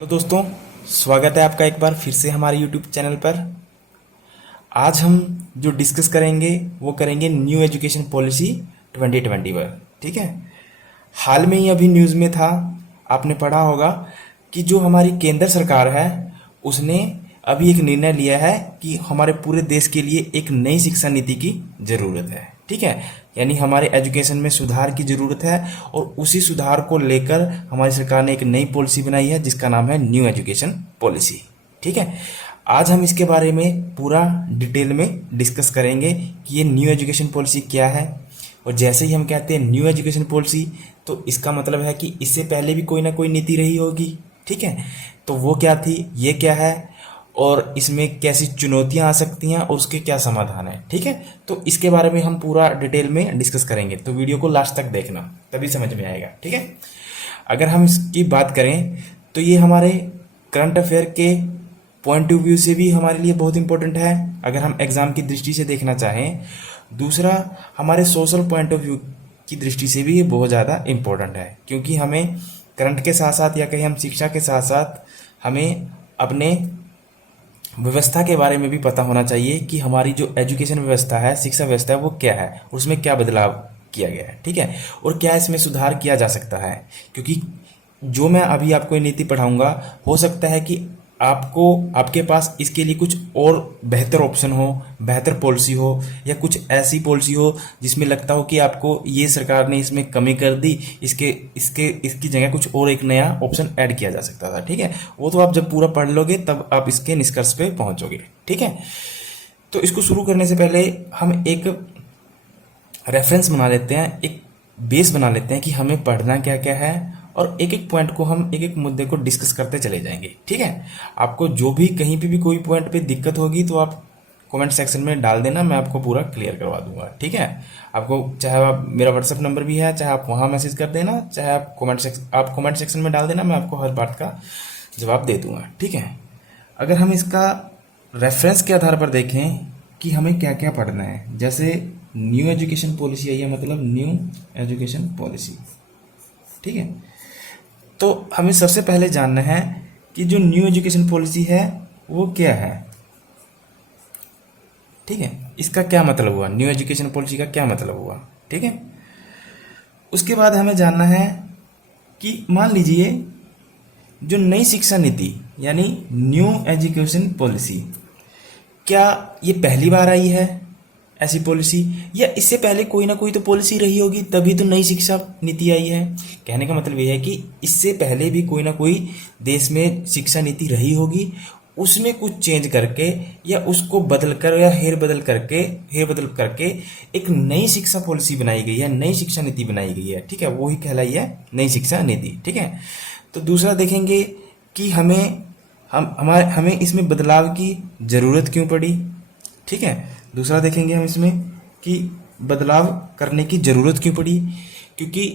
तो दोस्तों, स्वागत है आपका एक बार फिर से हमारे YouTube चैनल पर। आज हम जो डिस्कस करेंगे वो करेंगे न्यू एजुकेशन पॉलिसी 2020 पर। ठीक है, हाल में ही अभी न्यूज़ में था, आपने पढ़ा होगा कि जो हमारी केंद्र सरकार है उसने अभी एक निर्णय लिया है कि हमारे पूरे देश के लिए एक नई शिक्षा नीति की ज़रूरत है। ठीक है, यानी हमारे एजुकेशन में सुधार की ज़रूरत है और उसी सुधार को लेकर हमारी सरकार ने एक नई पॉलिसी बनाई है जिसका नाम है न्यू एजुकेशन पॉलिसी। ठीक है, आज हम इसके बारे में पूरा डिटेल में डिस्कस करेंगे कि ये न्यू एजुकेशन पॉलिसी क्या है। और जैसे ही हम कहते हैं न्यू एजुकेशन पॉलिसी तो इसका मतलब है कि इससे पहले भी कोई ना कोई नीति रही होगी। ठीक है, तो वो क्या थी, ये क्या है और इसमें कैसी चुनौतियां आ सकती हैं और उसके क्या समाधान है। ठीक है, तो इसके बारे में हम पूरा डिटेल में डिस्कस करेंगे, तो वीडियो को लास्ट तक देखना तभी समझ में आएगा। ठीक है, अगर हम इसकी बात करें तो ये हमारे करंट अफेयर के पॉइंट ऑफ व्यू से भी हमारे लिए बहुत इंपॉर्टेंट है, अगर हम एग्जाम की दृष्टि से देखना चाहें। दूसरा, हमारे सोशल पॉइंट ऑफ व्यू की दृष्टि से भी ये बहुत ज़्यादा इम्पोर्टेंट है, क्योंकि हमें करंट के साथ साथ या कहीं हम शिक्षा के साथ साथ हमें अपने व्यवस्था के बारे में भी पता होना चाहिए कि हमारी जो एजुकेशन व्यवस्था है, शिक्षा व्यवस्था है, वो क्या है, उसमें क्या बदलाव किया गया है। ठीक है, और क्या इसमें सुधार किया जा सकता है, क्योंकि जो मैं अभी आपको ये नीति पढ़ाऊंगा हो सकता है कि आपको आपके पास इसके लिए कुछ और बेहतर ऑप्शन हो, बेहतर पॉलिसी हो, या कुछ ऐसी पॉलिसी हो जिसमें लगता हो कि आपको ये सरकार ने इसमें कमी कर दी, इसके इसके इसकी जगह कुछ और एक नया ऑप्शन ऐड किया जा सकता था। ठीक है, वो तो आप जब पूरा पढ़ लोगे तब आप इसके निष्कर्ष पे पहुंचोगे। ठीक है, तो इसको शुरू करने से पहले हम एक रेफरेंस बना लेते हैं, एक बेस बना लेते हैं कि हमें पढ़ना क्या क्या है, और एक एक पॉइंट को हम एक एक मुद्दे को डिस्कस करते चले जाएंगे। ठीक है, आपको जो भी कहीं पे भी कोई पॉइंट पे दिक्कत होगी तो आप कमेंट सेक्शन में डाल देना, मैं आपको पूरा क्लियर करवा दूंगा। ठीक है, आपको चाहे आप मेरा व्हाट्सएप नंबर भी है, चाहे आप वहाँ मैसेज कर देना, चाहे आप कमेंट सेक्शन में डाल देना, मैं आपको हर बात का जवाब दे दूंगा। ठीक है, अगर हम इसका रेफरेंस के आधार पर देखें कि हमें क्या क्या पढ़ना है, जैसे न्यू एजुकेशन पॉलिसी आई है, मतलब न्यू एजुकेशन पॉलिसी। ठीक है, तो हमें सबसे पहले जानना है कि जो न्यू एजुकेशन पॉलिसी है वो क्या है। ठीक है, इसका क्या मतलब हुआ, न्यू एजुकेशन पॉलिसी का क्या मतलब हुआ। ठीक है, उसके बाद हमें जानना है कि मान लीजिए जो नई शिक्षा नीति यानी न्यू एजुकेशन पॉलिसी, क्या ये पहली बार आई है ऐसी पॉलिसी, या इससे पहले कोई ना कोई तो पॉलिसी रही होगी तभी तो नई शिक्षा नीति आई है। कहने का मतलब ये है कि इससे पहले भी कोई ना कोई देश में शिक्षा नीति रही होगी, उसमें कुछ चेंज करके या उसको बदल कर या हेर बदल करके एक नई शिक्षा पॉलिसी बनाई गई है, नई शिक्षा नीति बनाई गई है। ठीक है, वही कहलाई है नई शिक्षा नीति। ठीक है, तो दूसरा देखेंगे कि हमें इसमें बदलाव की ज़रूरत क्यों पड़ी। ठीक है, दूसरा देखेंगे हम इसमें कि बदलाव करने की ज़रूरत क्यों पड़ी, क्योंकि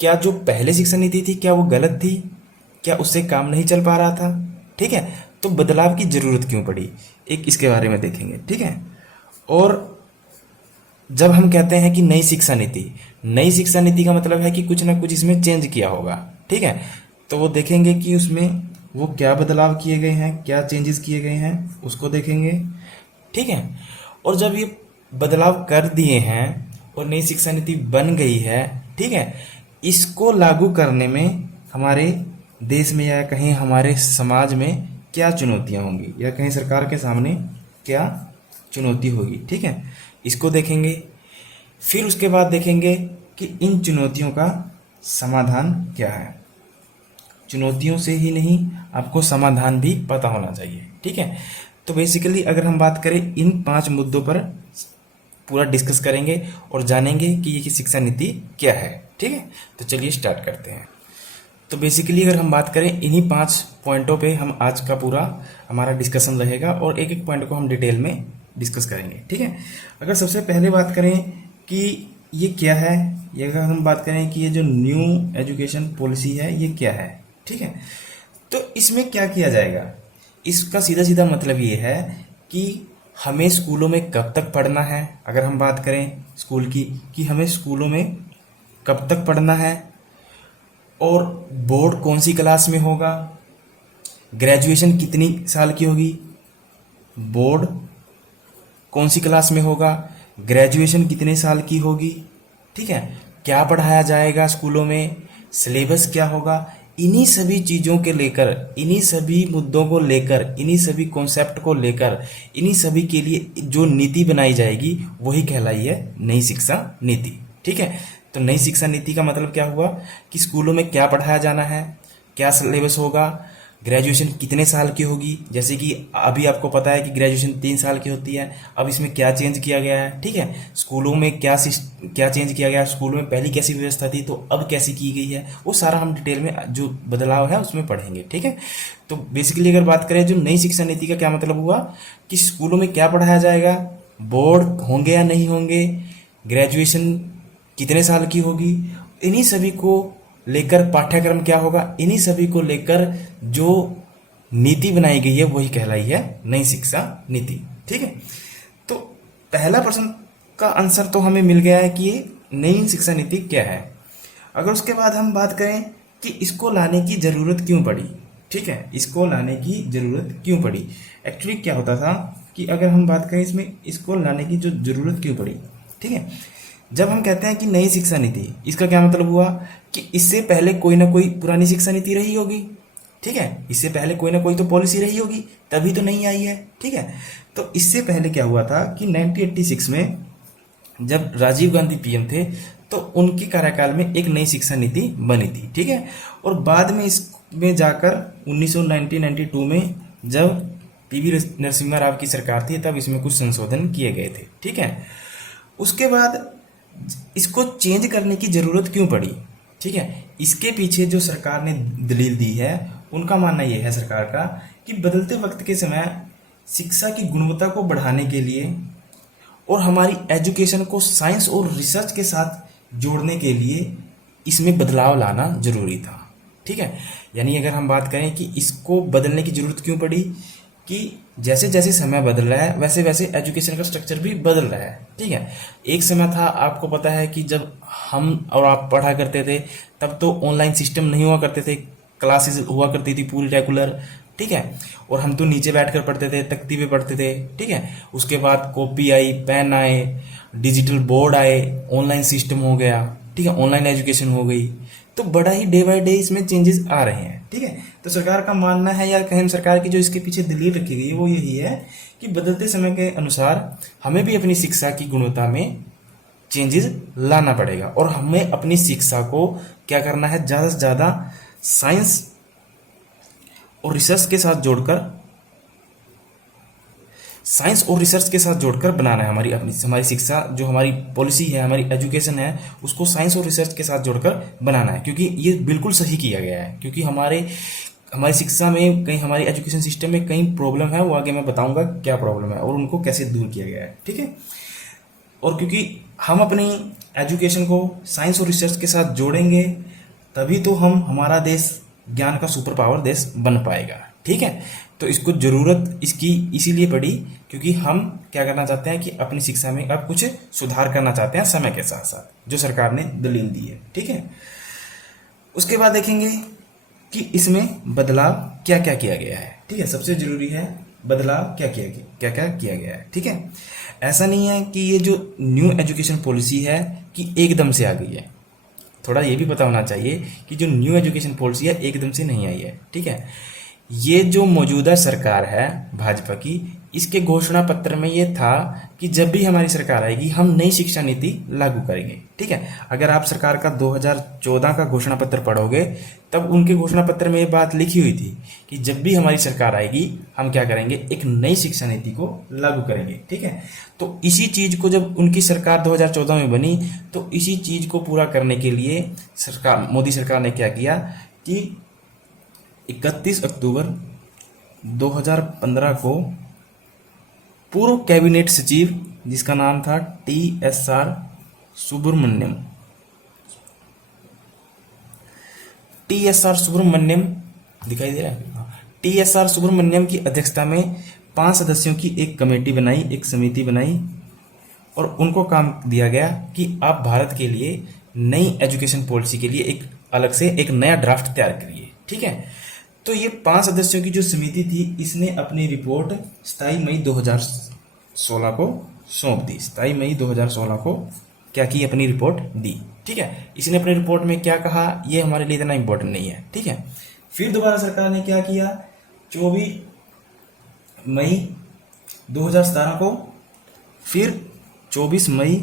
क्या जो पहले शिक्षा नीति थी क्या वो गलत थी, क्या उससे काम नहीं चल पा रहा था। ठीक है, तो बदलाव की ज़रूरत क्यों पड़ी, एक इसके बारे में देखेंगे। ठीक है, और जब हम कहते हैं कि नई शिक्षा नीति का मतलब है कि कुछ ना कुछ इसमें चेंज किया होगा। ठीक है, तो वो देखेंगे कि उसमें वो क्या बदलाव किए गए हैं, क्या चेंजेस किए गए हैं, उसको देखेंगे। ठीक है, और जब ये बदलाव कर दिए हैं और नई शिक्षा नीति बन गई है, ठीक है, इसको लागू करने में हमारे देश में या कहीं हमारे समाज में क्या चुनौतियां होंगी, या कहीं सरकार के सामने क्या चुनौती होगी। ठीक है, इसको देखेंगे। फिर उसके बाद देखेंगे कि इन चुनौतियों का समाधान क्या है। चुनौतियों से ही नहीं, आपको समाधान भी पता होना चाहिए। ठीक है, तो बेसिकली अगर हम बात करें इन 5 मुद्दों पर पूरा डिस्कस करेंगे और जानेंगे कि ये शिक्षा नीति क्या है। ठीक है, तो चलिए स्टार्ट करते हैं। तो बेसिकली अगर हम बात करें इन्हीं 5 पॉइंटों पे हम आज का पूरा हमारा डिस्कशन रहेगा और एक एक पॉइंट को हम डिटेल में डिस्कस करेंगे। ठीक है, अगर सबसे पहले बात करें कि ये क्या है, ये अगर हम बात करें कि ये जो न्यू एजुकेशन पॉलिसी है ये क्या है। ठीक है, तो इसमें क्या किया जाएगा, इसका सीधा सीधा मतलब ये है कि हमें स्कूलों में कब तक पढ़ना है। अगर हम बात करें स्कूल की कि हमें स्कूलों में कब तक पढ़ना है, और बोर्ड कौन सी क्लास में होगा, ग्रेजुएशन कितनी साल की होगी, बोर्ड कौन सी क्लास में होगा, ग्रेजुएशन कितने साल की होगी, ठीक है, क्या पढ़ाया जाएगा स्कूलों में, सिलेबस क्या होगा, इन्हीं सभी चीज़ों के लेकर, इन्हीं सभी मुद्दों को लेकर, इन्हीं सभी कॉन्सेप्ट को लेकर, इन्हीं सभी के लिए जो नीति बनाई जाएगी वही कहलाई है नई शिक्षा नीति। ठीक है, तो नई शिक्षा नीति का मतलब क्या हुआ कि स्कूलों में क्या पढ़ाया जाना है, क्या सिलेबस होगा, ग्रेजुएशन कितने साल की होगी, जैसे कि अभी आपको पता है कि ग्रेजुएशन 3 साल की होती है, अब इसमें क्या चेंज किया गया है। ठीक है, स्कूलों में क्या चेंज किया गया है, स्कूलों में पहले कैसी व्यवस्था थी तो अब कैसी की गई है, वो सारा हम डिटेल में जो बदलाव है उसमें पढ़ेंगे। ठीक है, तो बेसिकली अगर बात करें जो नई शिक्षा नीति का क्या मतलब हुआ कि स्कूलों में क्या पढ़ाया जाएगा, बोर्ड होंगे या नहीं होंगे, ग्रेजुएशन कितने साल की होगी, इन्हीं सभी को लेकर पाठ्यक्रम क्या होगा, इन्हीं सभी को लेकर जो नीति बनाई गई है वही कहलाई है नई शिक्षा नीति। ठीक है, तो पहला प्रश्न का आंसर तो हमें मिल गया है कि ये नई शिक्षा नीति क्या है। अगर उसके बाद हम बात करें कि इसको लाने की जरूरत क्यों पड़ी, ठीक है, इसको लाने की जरूरत क्यों पड़ी, एक्चुअली क्या होता था कि अगर हम बात करें इसमें इसको लाने की जो जरूरत क्यों पड़ी, ठीक है, जब हम कहते हैं कि नई शिक्षा नीति, इसका क्या मतलब हुआ कि इससे पहले कोई ना कोई पुरानी शिक्षा नीति रही होगी। ठीक है, इससे पहले कोई ना कोई तो पॉलिसी रही होगी, तभी तो नहीं आई है। ठीक है, तो इससे पहले क्या हुआ था कि 1986 में जब राजीव गांधी पीएम थे तो उनके कार्यकाल में एक नई शिक्षा नीति बनी थी। ठीक है, और बाद में इसमें जाकर 1992 में जब पीवी नरसिम्हा राव की सरकार थी तब इसमें कुछ संशोधन किए गए थे। ठीक है, उसके बाद इसको चेंज करने की जरूरत क्यों पड़ी। ठीक है, इसके पीछे जो सरकार ने दलील दी है, उनका मानना यह है सरकार का कि बदलते वक्त के समय शिक्षा की गुणवत्ता को बढ़ाने के लिए और हमारी एजुकेशन को साइंस और रिसर्च के साथ जोड़ने के लिए इसमें बदलाव लाना जरूरी था। ठीक है, यानी अगर हम बात करें कि इसको बदलने की जरूरत क्यों पड़ी कि जैसे जैसे समय बदल रहा है वैसे वैसे एजुकेशन का स्ट्रक्चर भी बदल रहा है। ठीक है, एक समय था, आपको पता है कि जब हम और आप पढ़ा करते थे तब तो ऑनलाइन सिस्टम नहीं हुआ करते थे, क्लासेस हुआ करती थी पूरी रेगुलर। ठीक है, और हम तो नीचे बैठकर पढ़ते थे, तख्ती पे पढ़ते थे। ठीक है, उसके बाद कॉपी आई, पेन आए, डिजिटल बोर्ड आए, ऑनलाइन सिस्टम हो गया। ठीक है, ऑनलाइन एजुकेशन हो गई, तो बड़ा ही डे बाय डे इसमें चेंजेस आ रहे हैं। ठीक है, तो सरकार का मानना है या कहें सरकार की जो इसके पीछे दलील रखी गई है वो यही है कि बदलते समय के अनुसार हमें भी अपनी शिक्षा की गुणवत्ता में चेंजेस लाना पड़ेगा और हमें अपनी शिक्षा को क्या करना है, ज़्यादा से ज़्यादा साइंस और रिसर्च के साथ जोड़कर बनाना है। हमारी शिक्षा जो हमारी पॉलिसी है, हमारी एजुकेशन है, उसको साइंस और रिसर्च के साथ जोड़कर बनाना है, क्योंकि ये बिल्कुल सही किया गया है। क्योंकि हमारी शिक्षा में कहीं, हमारी एजुकेशन सिस्टम में कहीं प्रॉब्लम है, वो आगे मैं बताऊंगा क्या प्रॉब्लम है और उनको कैसे दूर किया गया है। ठीक है, और क्योंकि हम अपनी एजुकेशन को साइंस और रिसर्च के साथ जोड़ेंगे तभी तो हमारा देश ज्ञान का सुपर पावर देश बन पाएगा। ठीक है, तो इसको जरूरत इसकी इसीलिए पड़ी क्योंकि हम क्या करना चाहते हैं कि अपनी शिक्षा में अब कुछ सुधार करना चाहते हैं समय के साथ साथ, जो सरकार ने दलील दी है। ठीक है, उसके बाद देखेंगे कि इसमें बदलाव क्या क्या किया गया है। ठीक है, सबसे जरूरी है बदलाव क्या किया गया है। ठीक है, ऐसा नहीं है कि ये जो न्यू एजुकेशन पॉलिसी है कि एकदम से आ गई है, थोड़ा ये भी पता होना चाहिए कि जो न्यू एजुकेशन पॉलिसी है एकदम से नहीं आई है। ठीक है, ये जो मौजूदा सरकार है भाजपा की, इसके घोषणा पत्र में ये था कि जब भी हमारी सरकार आएगी हम नई शिक्षा नीति लागू करेंगे। ठीक है, अगर आप सरकार का 2014 का घोषणा पत्र पढ़ोगे तब उनके घोषणा पत्र में ये बात लिखी हुई थी कि जब भी हमारी सरकार आएगी हम क्या करेंगे, एक नई शिक्षा नीति को लागू करेंगे। ठीक है, तो इसी चीज को जब उनकी सरकार 2014 में बनी तो इसी चीज को पूरा करने के लिए मोदी सरकार ने क्या किया कि 31 अक्टूबर 2015 को पूर्व कैबिनेट सचिव, जिसका नाम था TSR सुब्रमण्यम, दिखाई दे रहा है, TSR सुब्रमण्यम की अध्यक्षता में 5 सदस्यों की एक कमेटी बनाई, एक समिति बनाई और उनको काम दिया गया कि आप भारत के लिए नई एजुकेशन पॉलिसी के लिए एक अलग से एक नया ड्राफ्ट तैयार करिए। ठीक है, तो ये 5 सदस्यों की जो समिति थी, इसने अपनी रिपोर्ट 27 मई 2016 को सौंप दी। 27 मई 2016 को क्या की, अपनी रिपोर्ट दी। ठीक है, इसने अपनी रिपोर्ट में क्या कहा, ये हमारे लिए इतना इंपॉर्टेंट नहीं है। ठीक है, फिर दोबारा सरकार ने क्या किया, 24 मई 2017 को, फिर 24 मई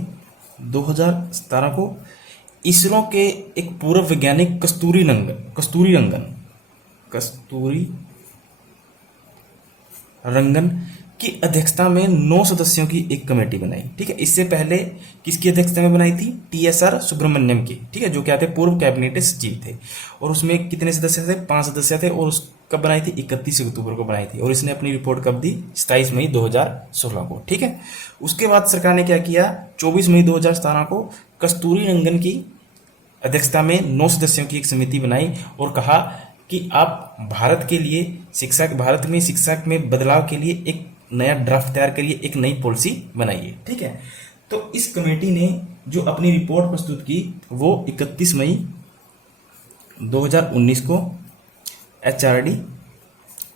2017 को इसरो के एक पूर्व वैज्ञानिक कस्तूरी रंगन की अध्यक्षता में 9 सदस्यों की एक कमेटी बनाई। ठीक है, इससे पहले किसकी अध्यक्षता में बनाई थी, TSR सुब्रमण्यम की। ठीक है, जो क्या थे, पूर्व कैबिनेट सचिव थे। और उसमें कितने सदस्य थे, 5 सदस्य थे। और कब बनाई थी, 31 अक्टूबर को बनाई थी। और इसने अपनी रिपोर्ट कब दी, 27 मई 2016 को। ठीक है, उसके बाद सरकार ने क्या किया, 24 मई 2017 को कस्तूरी रंगन की अध्यक्षता में 9 सदस्यों की एक समिति बनाई और कहा कि आप भारत में शिक्षा में बदलाव के लिए एक नया ड्राफ्ट तैयार करिए, एक नई पॉलिसी बनाइए। ठीक है, तो इस कमेटी ने जो अपनी रिपोर्ट प्रस्तुत की वो 31 मई 2019 को HRD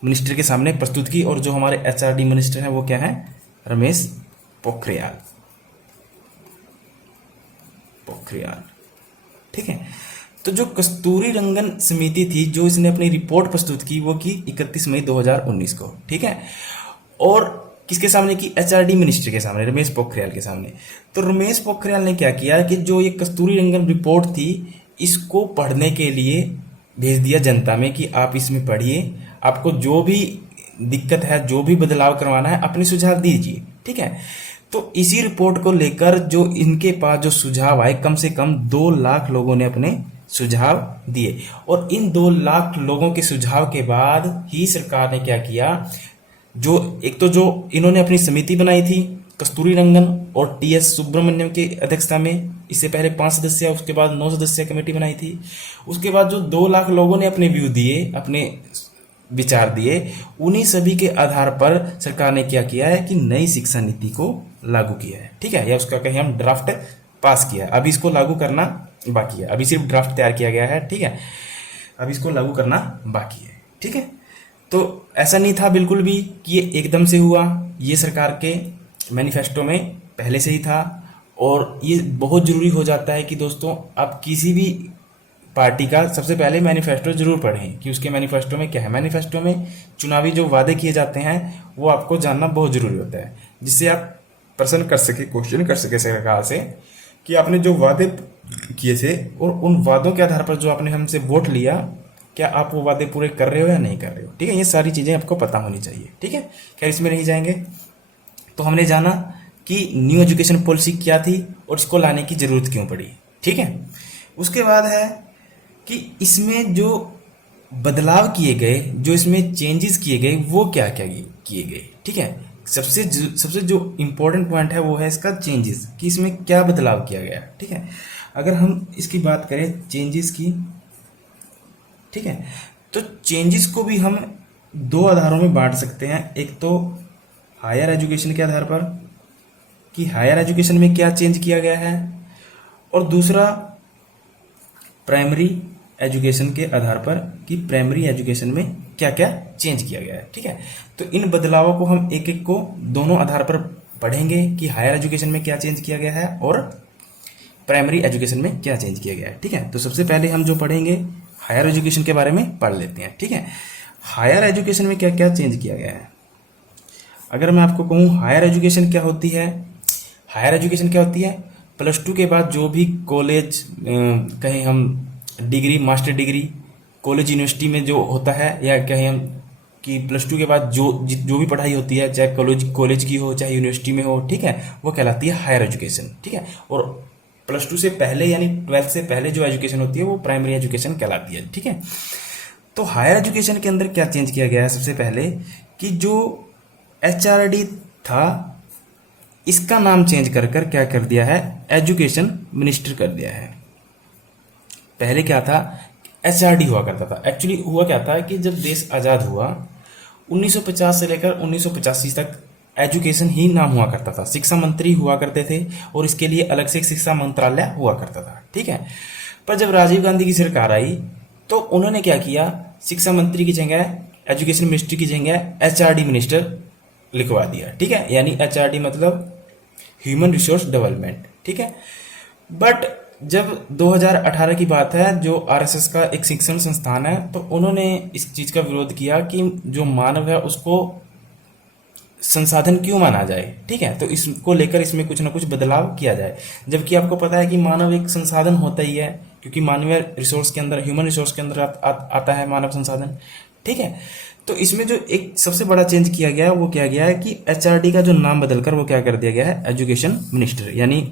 मिनिस्टर के सामने प्रस्तुत की। और जो हमारे HRD मिनिस्टर हैं वो क्या है, रमेश पोखरियाल। ठीक है, तो जो कस्तूरी रंगन समिति थी, जो इसने अपनी रिपोर्ट प्रस्तुत की, वो की 31 मई 2019 को। ठीक है, और किसके सामने की, HRD मिनिस्टर के सामने, रमेश पोखरियाल के सामने। तो रमेश पोखरियाल ने क्या किया कि जो ये कस्तूरी रंगन रिपोर्ट थी, इसको पढ़ने के लिए भेज दिया जनता में कि आप इसमें पढ़िए, आपको जो भी दिक्कत है, जो भी बदलाव करवाना है, अपने सुझाव दीजिए। ठीक है, तो इसी रिपोर्ट को लेकर जो इनके पास जो सुझाव आए, कम से कम 2 लाख लोगों ने अपने सुझाव दिए। और इन 2 लाख लोगों के सुझाव के बाद ही सरकार ने क्या किया, जो एक तो जो इन्होंने अपनी समिति बनाई थी कस्तूरी रंगन और TS सुब्रमण्यम की अध्यक्षता में, इससे पहले 5 सदस्य, उसके बाद 9 सदस्य कमेटी बनाई थी। उसके बाद जो 2 लाख लोगों ने अपने व्यू दिए, अपने विचार दिए, उन्हीं सभी के आधार पर सरकार ने क्या किया है कि नई शिक्षा नीति को लागू किया है। ठीक है, या उसका कहीं हम ड्राफ्ट पास किया, अभी इसको लागू करना बाकी है। अभी सिर्फ ड्राफ्ट तैयार किया गया है। ठीक है, अभी इसको लागू करना बाकी है। ठीक है, तो ऐसा नहीं था बिल्कुल भी कि ये एकदम से हुआ, ये सरकार के मैनिफेस्टो में पहले से ही था। और ये बहुत जरूरी हो जाता है कि दोस्तों, आप किसी भी पार्टी का सबसे पहले मैनिफेस्टो जरूर पढ़ें कि उसके मैनिफेस्टो में क्या है। मैनिफेस्टो में चुनावी जो वादे किए जाते हैं वो आपको जानना बहुत जरूरी होता है, जिससे आप प्रश्न कर सके, क्वेश्चन कर सके सरकार से कि आपने जो वादे किए थे और उन वादों के आधार पर जो आपने हमसे वोट लिया, क्या आप वो वादे पूरे कर रहे हो या नहीं कर रहे हो। ठीक है, ये सारी चीज़ें आपको पता होनी चाहिए। ठीक है, खैर इसमें नहीं जाएंगे। तो हमने जाना कि न्यू एजुकेशन पॉलिसी क्या थी और इसको लाने की जरूरत क्यों पड़ी। ठीक है, उसके बाद है कि इसमें जो बदलाव किए गए, जो इसमें चेंजेस किए गए, वो क्या क्या किए गए। ठीक है, सबसे जो इम्पोर्टेंट पॉइंट है वो है इसका चेंजेस, कि इसमें क्या बदलाव किया गया। ठीक है, अगर हम इसकी बात करें चेंजेस की, ठीक है, तो चेंजेस को भी हम 2 आधारों में बांट सकते हैं। एक तो हायर एजुकेशन के आधार पर कि हायर एजुकेशन में क्या चेंज किया गया है, और दूसरा प्राइमरी एजुकेशन के आधार पर कि प्राइमरी एजुकेशन में क्या क्या चेंज किया गया है। ठीक है, तो इन बदलावों को हम एक एक को दोनों आधार पर पढ़ेंगे कि हायर एजुकेशन में क्या चेंज किया गया है और प्राइमरी एजुकेशन में क्या चेंज किया गया है। ठीक है, तो सबसे पहले हम जो पढ़ेंगे हायर एजुकेशन के बारे में पढ़ लेते हैं। ठीक है, हायर एजुकेशन में क्या क्या चेंज किया गया है। अगर मैं आपको कहूँ हायर एजुकेशन क्या होती है, हायर एजुकेशन क्या होती है, +2 के बाद जो भी कॉलेज, कहीं हम degree, master degree college university में जो होता है, या कहीं हम कि +2 के बाद जो भी पढ़ाई होती है, चाहे कॉलेज की हो चाहे यूनिवर्सिटी में हो, ठीक है, वो कहलाती है हायर एजुकेशन। ठीक है, और +2 से पहले यानी 12th से पहले जो एजुकेशन होती है वो प्राइमरी एजुकेशन कहलाती है। ठीक है, तो हायर एजुकेशन के अंदर क्या चेंज किया गया है, सबसे पहले कि जो HRD था इसका नाम चेंज कर क्या कर दिया है, एजुकेशन मिनिस्टर कर दिया है। पहले क्या था, HRD हुआ करता था। एक्चुअली हुआ क्या था कि जब देश आज़ाद हुआ 1950 से लेकर 1985 तक एजुकेशन ही नाम हुआ करता था, शिक्षा मंत्री हुआ करते थे और इसके लिए अलग से एक शिक्षा मंत्रालय हुआ करता था। ठीक है, पर जब राजीव गांधी की सरकार आई तो उन्होंने क्या किया, शिक्षा मंत्री की जगह, एजुकेशन मिनिस्ट्री की जगह एचआरडी मिनिस्टर लिखवा दिया। ठीक है, यानी एचआरडी मतलब ह्यूमन रिसोर्स डेवलपमेंट। ठीक है, बट जब 2018 की बात है, जो आरएसएस का एक शिक्षण संस्थान है, तो उन्होंने इस चीज का विरोध किया कि जो मानव है उसको संसाधन क्यों माना जाए। ठीक है, तो इसको लेकर इसमें कुछ ना कुछ बदलाव किया जाए। जबकि आपको पता है कि मानव एक संसाधन होता ही है, क्योंकि मानवीय रिसोर्स के अंदर, ह्यूमन रिसोर्स के अंदर आता है मानव संसाधन। ठीक है, तो इसमें जो एक सबसे बड़ा चेंज किया गया है वो क्या गया है कि एचआरडी का जो नाम बदलकर वो क्या कर दिया गया है, एजुकेशन मिनिस्टर। यानी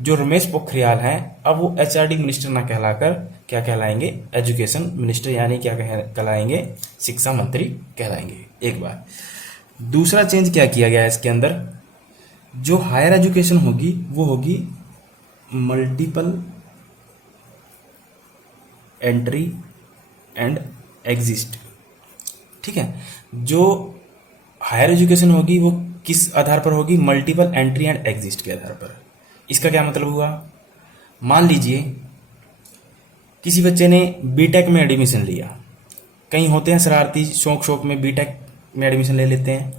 जो रमेश पोखरियाल हैं अब वो एचआरडी मिनिस्टर ना कहलाकर क्या कहलाएंगे, एजुकेशन मिनिस्टर, यानी क्या कहलाएंगे, शिक्षा मंत्री कहलाएंगे। एक बार दूसरा चेंज क्या किया गया है इसके अंदर, जो हायर एजुकेशन होगी वो होगी मल्टीपल एंट्री एंड एग्जिस्ट। ठीक है, जो हायर एजुकेशन होगी वो किस आधार पर होगी, मल्टीपल एंट्री एंड एग्जिस्ट के आधार पर। इसका क्या मतलब हुआ, मान लीजिए किसी बच्चे ने बीटेक में एडमिशन लिया, कहीं होते हैं शरारती, शौक शौक में बीटेक में एडमिशन ले लेते हैं,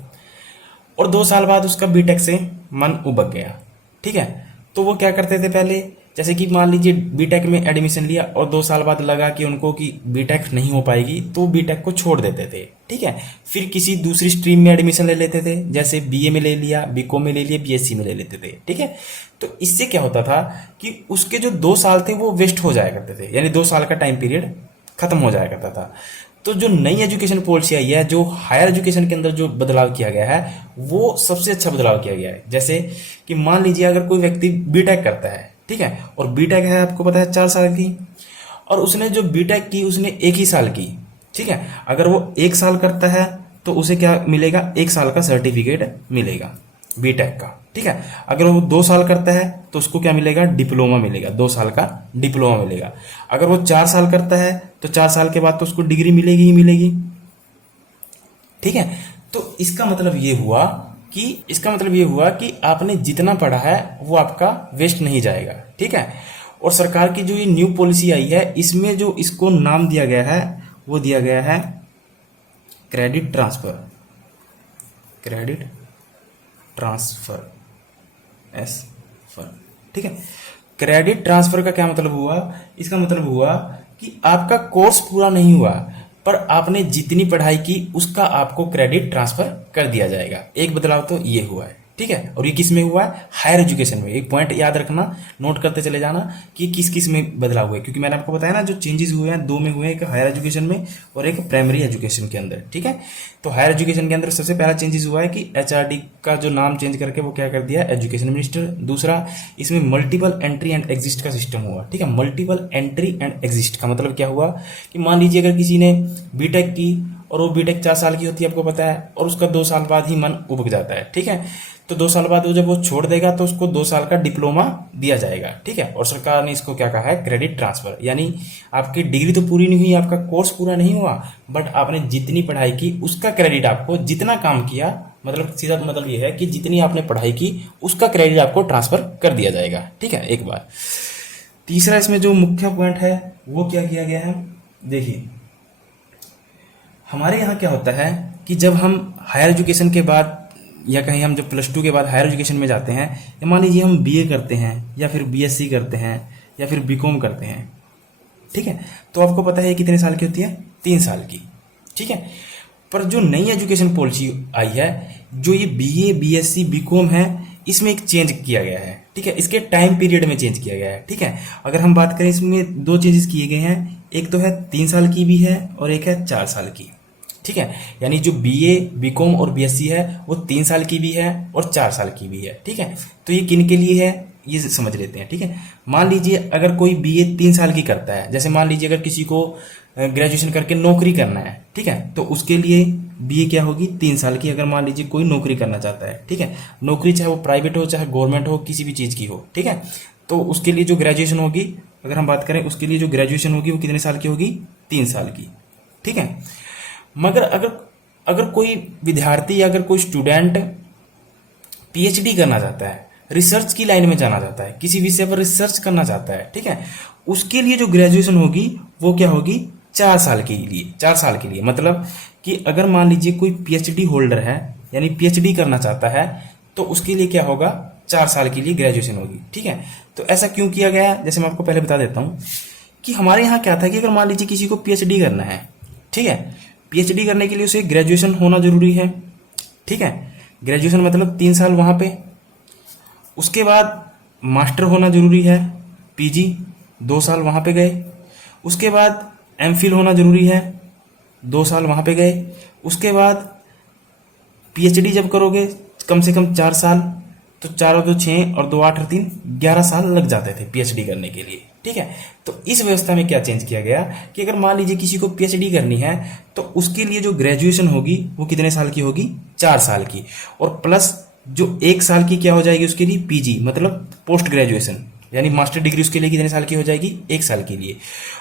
और 2 साल बाद उसका बीटेक से मन उबक गया। ठीक है, तो वो क्या करते थे पहले, जैसे कि मान लीजिए बीटेक में एडमिशन लिया और 2 साल बाद लगा कि उनको कि बीटेक नहीं हो पाएगी, तो बीटेक को छोड़ देते थे। ठीक है, फिर किसी दूसरी स्ट्रीम में एडमिशन ले लेते थे, जैसे बीए में ले लिया, बीकॉम में ले लिया, बीएससी में ले लेते थे। ठीक है, तो इससे क्या होता था कि उसके जो 2 साल थे वो वेस्ट हो जाया करते थे, यानी 2 साल का टाइम पीरियड खत्म हो जाया करता था। तो जो नई एजुकेशन पॉलिसी आई है, जो हायर एजुकेशन के अंदर जो बदलाव किया गया है, वो सबसे अच्छा बदलाव किया गया है। जैसे कि मान लीजिए अगर कोई व्यक्ति बीटेक करता है, ठीक है, और बीटेक है आपको पता है 4 साल की, और उसने जो बीटेक की उसने 1 ही साल की। ठीक है, अगर वो 1 साल करता है तो उसे क्या मिलेगा, 1 साल का सर्टिफिकेट मिलेगा बीटेक का। ठीक है, अगर वो 2 साल करता है तो उसको क्या मिलेगा, डिप्लोमा मिलेगा, 2 साल का डिप्लोमा मिलेगा। अगर वो 4 साल करता है तो 4 साल के बाद तो उसको डिग्री मिलेगी ही मिलेगी। ठीक है, तो इसका मतलब ये हुआ कि आपने जितना पढ़ा है वो आपका वेस्ट नहीं जाएगा। ठीक है, और सरकार की जो ये न्यू पॉलिसी आई है, इसमें जो इसको नाम दिया गया है वो दिया गया है क्रेडिट ट्रांसफर, एस फर। ठीक है, क्रेडिट ट्रांसफर का क्या मतलब हुआ, इसका मतलब हुआ कि आपका कोर्स पूरा नहीं हुआ पर आपने जितनी पढ़ाई की उसका आपको क्रेडिट ट्रांसफर कर दिया जाएगा। एक बदलाव तो ये हुआ है। ठीक है, और ये किस में हुआ है, हायर एजुकेशन में। एक पॉइंट याद रखना, नोट करते चले जाना कि किस किस में बदलाव हुआ है, क्योंकि मैंने आपको बताया ना जो चेंजेस हुए हैं 2 में हुए हैं, एक हायर एजुकेशन में और एक प्राइमरी एजुकेशन के अंदर। ठीक है, तो हायर एजुकेशन के अंदर सबसे पहला चेंजेस हुआ है कि एचआरडी का जो नाम चेंज करके वो क्या कर दिया, एजुकेशन मिनिस्टर। दूसरा, इसमें मल्टीपल एंट्री एंड एग्जिस्ट का सिस्टम हुआ। ठीक है, मल्टीपल एंट्री एंड एग्जिस्ट का मतलब क्या हुआ कि मान लीजिए अगर किसी ने बीटेक की और वो बीटेक 4 साल की होती है आपको पता है, और उसका 2 साल बाद ही मन उबक जाता है। ठीक है, तो 2 साल बाद वो जब वो छोड़ देगा तो उसको 2 साल का डिप्लोमा दिया जाएगा। ठीक है, और सरकार ने इसको क्या कहा है, क्रेडिट ट्रांसफर। यानी आपकी डिग्री तो पूरी नहीं हुई, आपका कोर्स पूरा नहीं हुआ, बट आपने जितनी पढ़ाई की उसका क्रेडिट आपको, जितना काम किया, मतलब सीधा मतलब ये है कि जितनी आपने पढ़ाई की उसका क्रेडिट आपको ट्रांसफर कर दिया जाएगा। ठीक है, एक बार। तीसरा इसमें जो मुख्य पॉइंट है वो क्या किया गया है, देखिए हमारे यहाँ क्या होता है कि जब हम हायर एजुकेशन के बाद या कहीं हम जब +2 के बाद हायर एजुकेशन में जाते हैं, या मान लीजिए हम बीए करते हैं या फिर बीएससी करते हैं या फिर बीकॉम करते हैं। ठीक है, तो आपको पता है कितने साल की होती है, 3 साल की। ठीक है, पर जो नई एजुकेशन पॉलिसी आई है, जो ये बीए बीएससी बीकॉम है, इसमें एक चेंज किया गया है। ठीक है, इसके टाइम पीरियड में चेंज किया गया है। ठीक है, अगर हम बात करें इसमें 2 चेंजेस किए गए हैं, एक तो है 3 साल की भी है और एक है 4 साल की। ठीक है, यानी जो बीए बीकॉम और बीएससी है वो 3 साल की भी है और 4 साल की भी है। ठीक है, तो ये किन के लिए है ये समझ लेते हैं। ठीक है, मान लीजिए अगर कोई बीए 3 साल की करता है, जैसे मान लीजिए अगर किसी को ग्रेजुएशन करके नौकरी करना है, ठीक है, तो उसके लिए बीए क्या होगी, 3 साल की। अगर मान लीजिए कोई नौकरी करना चाहता है, ठीक है, नौकरी चाहे वो प्राइवेट हो चाहे गवर्नमेंट हो, किसी भी चीज़ की हो, ठीक है, तो उसके लिए जो ग्रेजुएशन होगी, अगर हम बात करें उसके लिए जो ग्रेजुएशन होगी वो कितने साल की होगी, 3 साल की। ठीक है, मगर अगर कोई विद्यार्थी या अगर कोई स्टूडेंट पीएचडी करना चाहता है, रिसर्च की लाइन में जाना चाहता है, किसी विषय पर रिसर्च करना चाहता है, ठीक है, उसके लिए जो ग्रेजुएशन होगी वो क्या होगी, 4 साल के लिए, 4 साल के लिए। मतलब कि अगर मान लीजिए कोई पीएचडी होल्डर है, यानी पीएचडी करना चाहता है, तो उसके लिए क्या होगा, 4 साल के लिए ग्रेजुएशन होगी। ठीक है, तो ऐसा क्यों किया गया, जैसे मैं आपको पहले बता देता हूं कि हमारे यहाँ क्या था कि अगर मान लीजिए किसी को पीएचडी करना है, ठीक है, पीएचडी करने के लिए उसे ग्रेजुएशन होना जरूरी है। ठीक है, ग्रेजुएशन मतलब 3 साल वहां पे, उसके बाद मास्टर होना जरूरी है, पीजी 2 साल वहां पे गए, उसके बाद एमफिल होना जरूरी है, 2 साल वहां पे गए, उसके बाद पीएचडी जब करोगे कम से कम 4 साल, तो 4 और 2 6 और 2 8 और 3 11 साल लग जाते थे पीएचडी करने के लिए। ठीक है, तो इस व्यवस्था में क्या चेंज किया गया कि अगर मान लीजिए किसी को पीएचडी करनी है, तो उसके लिए जो ग्रेजुएशन होगी वो कितने साल की होगी, 4 साल की, और प्लस जो 1 साल की क्या हो जाएगी उसके लिए, पीजी मतलब पोस्ट ग्रेजुएशन, यानी मास्टर डिग्री उसके लिए कितने साल की हो जाएगी, 1 साल के लिए।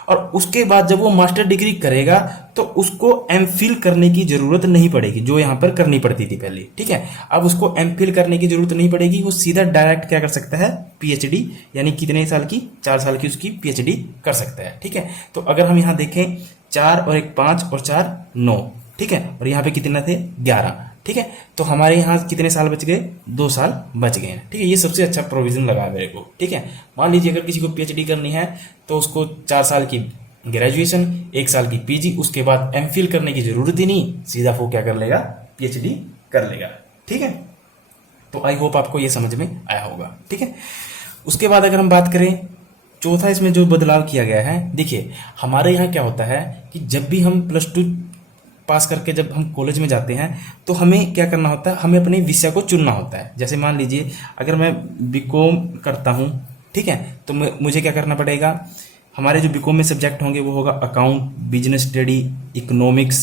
और उसके बाद जब वो मास्टर डिग्री करेगा तो उसको एमफिल करने की जरूरत नहीं पड़ेगी, जो यहाँ पर करनी पड़ती थी पहले। ठीक है, अब उसको एमफिल करने की जरूरत नहीं पड़ेगी, वो सीधा डायरेक्ट क्या कर सकता है, पीएचडी, यानी कितने साल की, 4 साल की उसकी पीएचडी कर सकता है। ठीक है, तो अगर हम यहाँ देखें 4 और 1 5 और 4 9, ठीक है, और यहाँ पे कितना थे, 11। ठीक है, तो हमारे यहाँ कितने साल बच गए, 2 साल बच गए हैं। ठीक है, ये सबसे अच्छा प्रोविजन लगा है मेरे को। ठीक है, मान लीजिए अगर किसी को पीएचडी करनी है तो उसको 4 साल की ग्रेजुएशन, 1 साल की पीजी, उसके बाद एमफिल करने की जरूरत ही नहीं, सीधा वो क्या कर लेगा, पीएचडी कर लेगा। ठीक है, तो आई होप आपको ये समझ में आया होगा। ठीक है, उसके बाद अगर हम बात करें चौथा इसमें जो बदलाव किया गया है, देखिए हमारे यहाँ क्या होता है कि जब भी हम +2 पास करके जब हम कॉलेज में जाते हैं तो हमें क्या करना होता है, हमें अपने विषय को चुनना होता है। जैसे मान लीजिए अगर मैं बीकॉम करता हूं, ठीक है, तो मुझे क्या करना पड़ेगा, हमारे जो बीकॉम में सब्जेक्ट होंगे वो होगा account, business study, economics,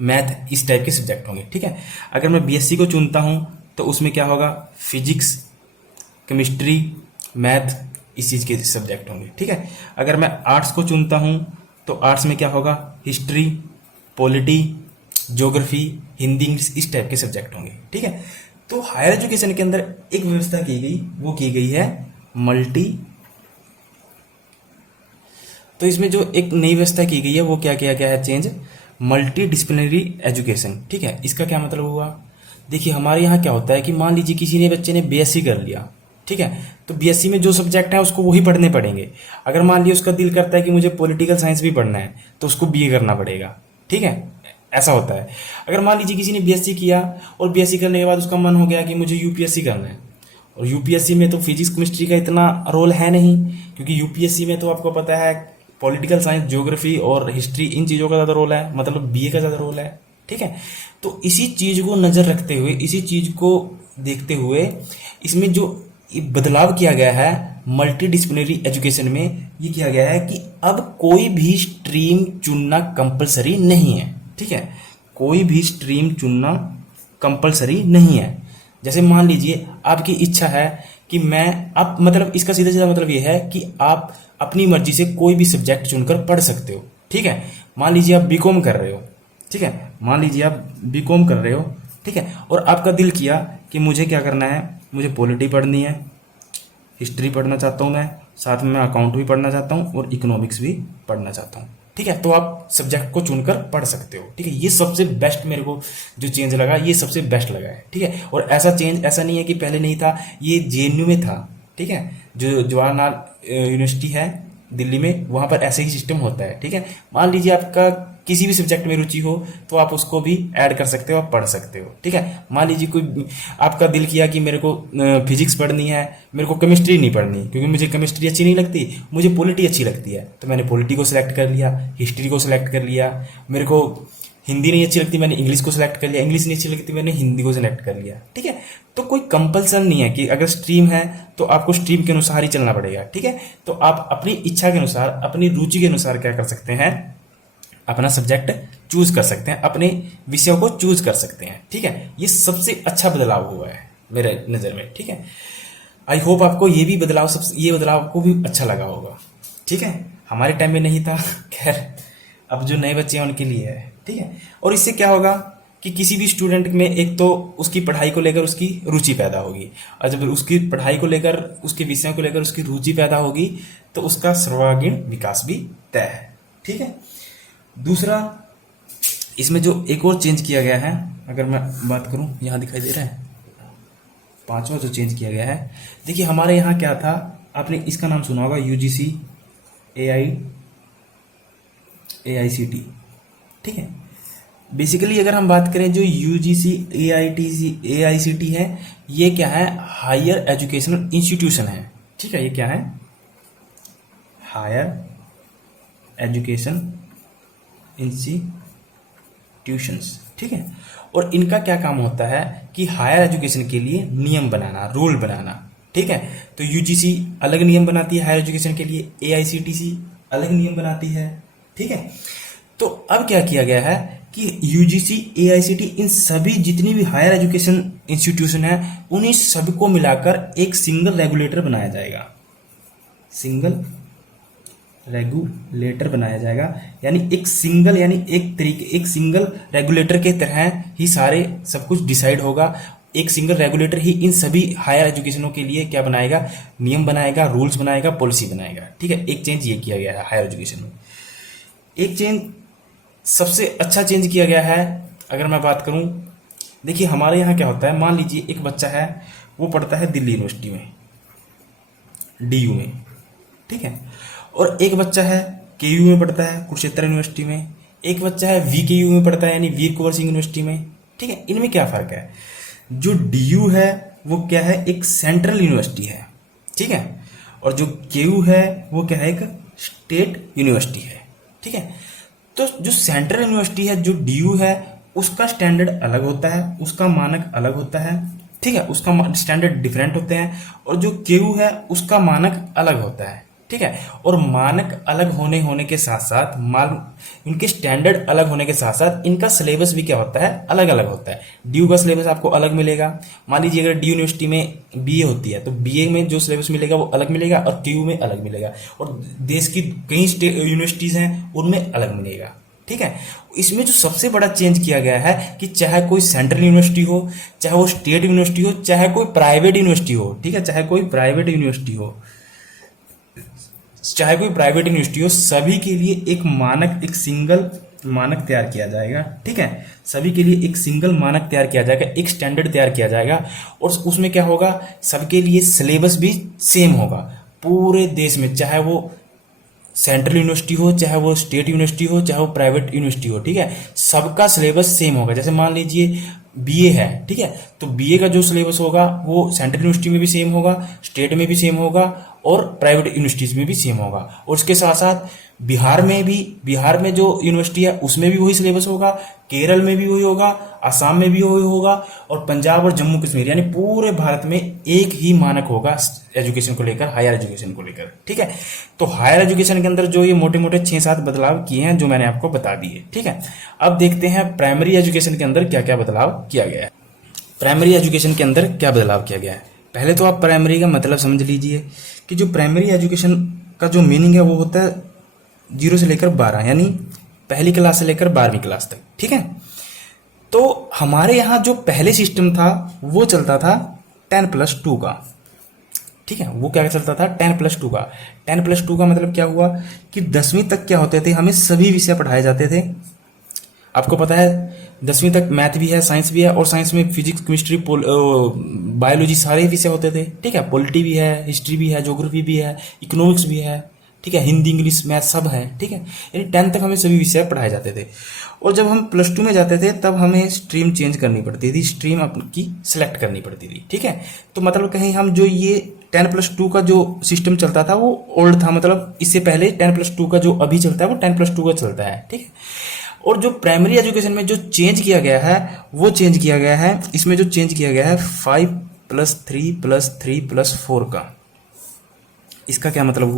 math, इस टाइप के सब्जेक्ट होंगे। ठीक है, अगर मैं बीएससी को चुनता हूं तो उसमें क्या होगा, फिजिक्स, केमिस्ट्री, मैथ, इस चीज के सब्जेक्ट होंगे। ठीक है, अगर मैं आर्ट्स को चुनता हूं तो आर्ट्स में क्या होगा, history, polity, geography, Hindi, English, इस टाइप के सब्जेक्ट होंगे। ठीक है, तो हायर एजुकेशन के अंदर एक व्यवस्था की गई, वो की गई है मल्टी, तो इसमें जो एक नई व्यवस्था की गई है वो क्या किया गया है, चेंज, मल्टी डिसिप्लिनरी एजुकेशन। ठीक है, इसका क्या मतलब हुआ, देखिए हमारे यहाँ क्या होता है कि मान लीजिए किसी ने बच्चे ने बीएससी कर लिया, ठीक है, तो बीएससी में जो सब्जेक्ट है उसको वही पढ़ने पड़ेंगे। अगर मान लीजिए उसका दिल करता है कि मुझे पॉलिटिकल साइंस भी पढ़ना है तो उसको बीए करना पड़ेगा। ठीक है, ऐसा होता है। अगर मान लीजिए किसी ने बीएससी किया और बीएससी करने के बाद उसका मन हो गया कि मुझे यूपीएससी करना है, और यूपीएससी में तो फिजिक्स केमिस्ट्री का इतना रोल है नहीं, क्योंकि यूपीएससी में तो आपको पता है पॉलिटिकल साइंस, ज्योग्राफी और हिस्ट्री, इन चीज़ों का ज़्यादा रोल है, मतलब बीए का ज़्यादा रोल है। ठीक है, तो इसी चीज़ को नज़र रखते हुए, इसी चीज़ को देखते हुए इसमें जो बदलाव किया गया है मल्टी डिसिप्लिनरी एजुकेशन में, ये किया गया है कि अब कोई भी स्ट्रीम चुनना कंपलसरी नहीं है। ठीक है, कोई भी स्ट्रीम चुनना कंपलसरी नहीं है। जैसे मान लीजिए आपकी इच्छा है कि मैं, आप मतलब इसका सीधा सीधा मतलब ये है कि आप अपनी मर्जी से कोई भी सब्जेक्ट चुनकर पढ़ सकते हो। ठीक है, मान लीजिए आप बीकॉम कर रहे हो, ठीक है, मान लीजिए आप बीकॉम कर रहे हो, ठीक है, और आपका दिल किया कि मुझे क्या करना है, मुझे पॉलिटी पढ़नी है, हिस्ट्री पढ़ना चाहता हूँ मैं, साथ में मैं अकाउंट भी पढ़ना चाहता हूँ और इकोनॉमिक्स भी पढ़ना चाहता हूँ। ठीक है, तो आप सब्जेक्ट को चुनकर पढ़ सकते हो। ठीक है, ये सबसे बेस्ट मेरे को जो चेंज लगा, ये सबसे बेस्ट लगा है। ठीक है, और ऐसा चेंज ऐसा नहीं है कि पहले नहीं था, ये जेएनयू में था। ठीक है, जो जवाहरलाल यूनिवर्सिटी है दिल्ली में, वहाँ पर ऐसे ही सिस्टम होता है। ठीक है, मान लीजिए आपका किसी भी सब्जेक्ट में रुचि हो तो आप उसको भी ऐड कर सकते हो, आप पढ़ सकते हो। ठीक है, मान लीजिए कोई आपका दिल किया कि मेरे को फिजिक्स पढ़नी है, मेरे को केमिस्ट्री नहीं पढ़नी क्योंकि मुझे केमिस्ट्री अच्छी नहीं लगती, मुझे पॉलिटी अच्छी लगती है, तो मैंने पॉलिटी को सिलेक्ट कर लिया, हिस्ट्री को सिलेक्ट कर लिया। मेरे को हिंदी नहीं अच्छी लगती, मैंने इंग्लिश को सिलेक्ट कर लिया, इंग्लिश नहीं अच्छी लगती, मैंने हिंदी को सिलेक्ट कर लिया। ठीक है, तो कोई कंपल्सन नहीं है कि अगर स्ट्रीम है तो आपको स्ट्रीम के अनुसार ही चलना पड़ेगा। ठीक है, तो आप अपनी इच्छा के अनुसार, अपनी रुचि के अनुसार क्या कर सकते हैं, अपना सब्जेक्ट चूज कर सकते हैं, अपने विषयों को चूज कर सकते हैं। ठीक है, ये सबसे अच्छा बदलाव हुआ है मेरे नज़र में। ठीक है, आई होप आपको ये भी बदलाव, ये बदलाव आपको भी अच्छा लगा होगा। ठीक है, हमारे टाइम में नहीं था, खैर अब जो नए बच्चे हैं उनके लिए है। ठीक है, और इससे क्या होगा कि किसी भी स्टूडेंट में एक तो उसकी पढ़ाई को लेकर उसकी रुचि पैदा होगी, और जब उसकी पढ़ाई को लेकर, उसके विषयों को लेकर उसकी रुचि पैदा होगी तो उसका सर्वांगीण विकास भी तय है। ठीक है। दूसरा, इसमें जो एक और चेंज किया गया है, अगर मैं बात करूं, यहाँ दिखाई दे रहा है, पांचवा जो चेंज किया गया है, देखिए हमारे यहाँ क्या था, आपने इसका नाम सुना होगा, यूजीसी AICTE, ठीक है। बेसिकली अगर हम बात करें, जो यूजीसी AICTE है, ये क्या है, हायर एजुकेशनल इंस्टीट्यूशन है, ठीक है। ये क्या है, हायर एजुकेशन इंस्टीट्यूशंस, ठीक है। और इनका क्या काम होता है कि हायर एजुकेशन के लिए नियम बनाना, रूल बनाना, ठीक है। तो यूजीसी अलग नियम बनाती है हायर एजुकेशन के लिए, AICTE अलग नियम बनाती है, ठीक है। तो अब क्या किया गया है कि यूजीसी AICTE इन सभी जितनी भी हायर एजुकेशन इंस्टीट्यूशन है, उन्हीं सभी को मिलाकर एक सिंगल रेगुलेटर बनाया जाएगा, सिंगल रेगुलेटर बनाया जाएगा। यानी एक सिंगल, यानी एक सिंगल रेगुलेटर के तरह ही सारे सब कुछ डिसाइड होगा। एक सिंगल रेगुलेटर ही इन सभी हायर एजुकेशनों के लिए क्या बनाएगा, नियम बनाएगा, रूल्स बनाएगा, पॉलिसी बनाएगा, ठीक है। एक चेंज ये किया गया है हायर एजुकेशन में। एक चेंज, सबसे अच्छा चेंज किया गया है, अगर मैं बात करूं, देखिए हमारे यहाँ क्या होता है, मान लीजिए एक बच्चा है, वो पढ़ता है दिल्ली यूनिवर्सिटी में, DU में, ठीक है। और एक बच्चा है KU में पढ़ता है, कुरुक्षेत्र यूनिवर्सिटी में। एक बच्चा है VKU में पढ़ता है, यानी वीर कुंवर सिंह यूनिवर्सिटी में, ठीक है। इनमें क्या फर्क है, जो DU है वो क्या है, एक सेंट्रल यूनिवर्सिटी है, ठीक है। और जो KU है वो क्या है, एक स्टेट यूनिवर्सिटी है, ठीक है। तो जो सेंट्रल यूनिवर्सिटी है, जो DU है, उसका स्टैंडर्ड अलग होता है, उसका मानक अलग होता है, ठीक है, उसका स्टैंडर्ड डिफरेंट होते हैं। और जो KU है उसका मानक अलग होता है, ठीक है। और मानक अलग होने के साथ साथ, इनके स्टैंडर्ड अलग होने के साथ साथ इनका सिलेबस भी क्या होता है, अलग अलग होता है। DU का सिलेबस आपको अलग मिलेगा। मान लीजिए अगर DU यूनिवर्सिटी में BA होती है, तो BA में जो सिलेबस मिलेगा वो अलग मिलेगा, और KU में अलग मिलेगा। और देश की कई यूनिवर्सिटीज हैं, उनमें अलग मिलेगा, ठीक है। इसमें जो सबसे बड़ा चेंज किया गया है कि चाहे कोई सेंट्रल यूनिवर्सिटी हो, चाहे वो स्टेट यूनिवर्सिटी हो, चाहे कोई प्राइवेट यूनिवर्सिटी हो, ठीक है, चाहे कोई प्राइवेट यूनिवर्सिटी हो, सभी के लिए एक मानक, एक सिंगल मानक तैयार किया जाएगा, ठीक है। सभी के लिए एक सिंगल मानक तैयार किया जाएगा, एक स्टैंडर्ड तैयार किया जाएगा। और उसमें क्या होगा, सबके लिए सिलेबस भी सेम होगा पूरे देश में, चाहे वो सेंट्रल यूनिवर्सिटी हो, चाहे वो स्टेट यूनिवर्सिटी हो, चाहे वो प्राइवेट यूनिवर्सिटी हो, ठीक है। सबका सिलेबस सेम होगा। जैसे मान लीजिए BA है, ठीक है, तो BA का जो सिलेबस होगा वो सेंट्रल यूनिवर्सिटी में भी सेम होगा, स्टेट में भी सेम होगा, और प्राइवेट यूनिवर्सिटीज में भी सेम होगा। और उसके साथ साथ बिहार में जो यूनिवर्सिटी है उसमें भी वही सिलेबस होगा, केरल में भी वही होगा, असम में भी वही होगा, और पंजाब और जम्मू कश्मीर, यानी पूरे भारत में एक ही मानक होगा एजुकेशन को लेकर, हायर एजुकेशन को लेकर, ठीक है। तो हायर एजुकेशन के अंदर जो ये मोटे मोटे 6-7 बदलाव किए हैं, जो मैंने आपको बता दिए, ठीक है। अब देखते हैं प्राइमरी एजुकेशन के अंदर क्या क्या बदलाव किया गया है। प्राइमरी एजुकेशन के अंदर क्या बदलाव किया गया है, पहले तो आप प्राइमरी का मतलब समझ लीजिए कि जो प्राइमरी एजुकेशन का जो मीनिंग है वो होता है 0 से लेकर 12, यानी पहली क्लास से लेकर 12वीं क्लास तक, ठीक है। तो हमारे यहाँ जो पहले सिस्टम था वो चलता था 10+2 का, ठीक है। वो क्या चलता था, 10+2 का। 10+2 का मतलब क्या हुआ कि 10वीं तक क्या होते थे, हमें सभी विषय पढ़ाए जाते थे। आपको पता है 10वीं तक मैथ भी है, साइंस भी है, और साइंस में फिजिक्स, केमिस्ट्री, बायोलॉजी सारे विषय होते थे, ठीक है। पॉलिटी भी है, हिस्ट्री भी है, ज्योग्राफी भी है, इकोनॉमिक्स भी है, ठीक है, हिंदी, इंग्लिश, मैथ सब है, ठीक है। यानी 10 तक हमें सभी विषय पढ़ाए जाते थे। और जब हम +2 में जाते थे तब हमें स्ट्रीम चेंज करनी पड़ती थी, स्ट्रीम अपनी सेलेक्ट करनी पड़ती थी, ठीक है। तो मतलब कहीं हम जो ये 10+2 का जो सिस्टम चलता था वो ओल्ड था, मतलब इससे पहले 10+2 का जो अभी चलता है वो 10+2 का चलता है, ठीक है। और जो प्राइमरी एजुकेशन में जो चेंज किया गया है वो चेंज किया गया है, इसमें जो चेंज किया गया है 5+3+3+4 का। इसका क्या मतलब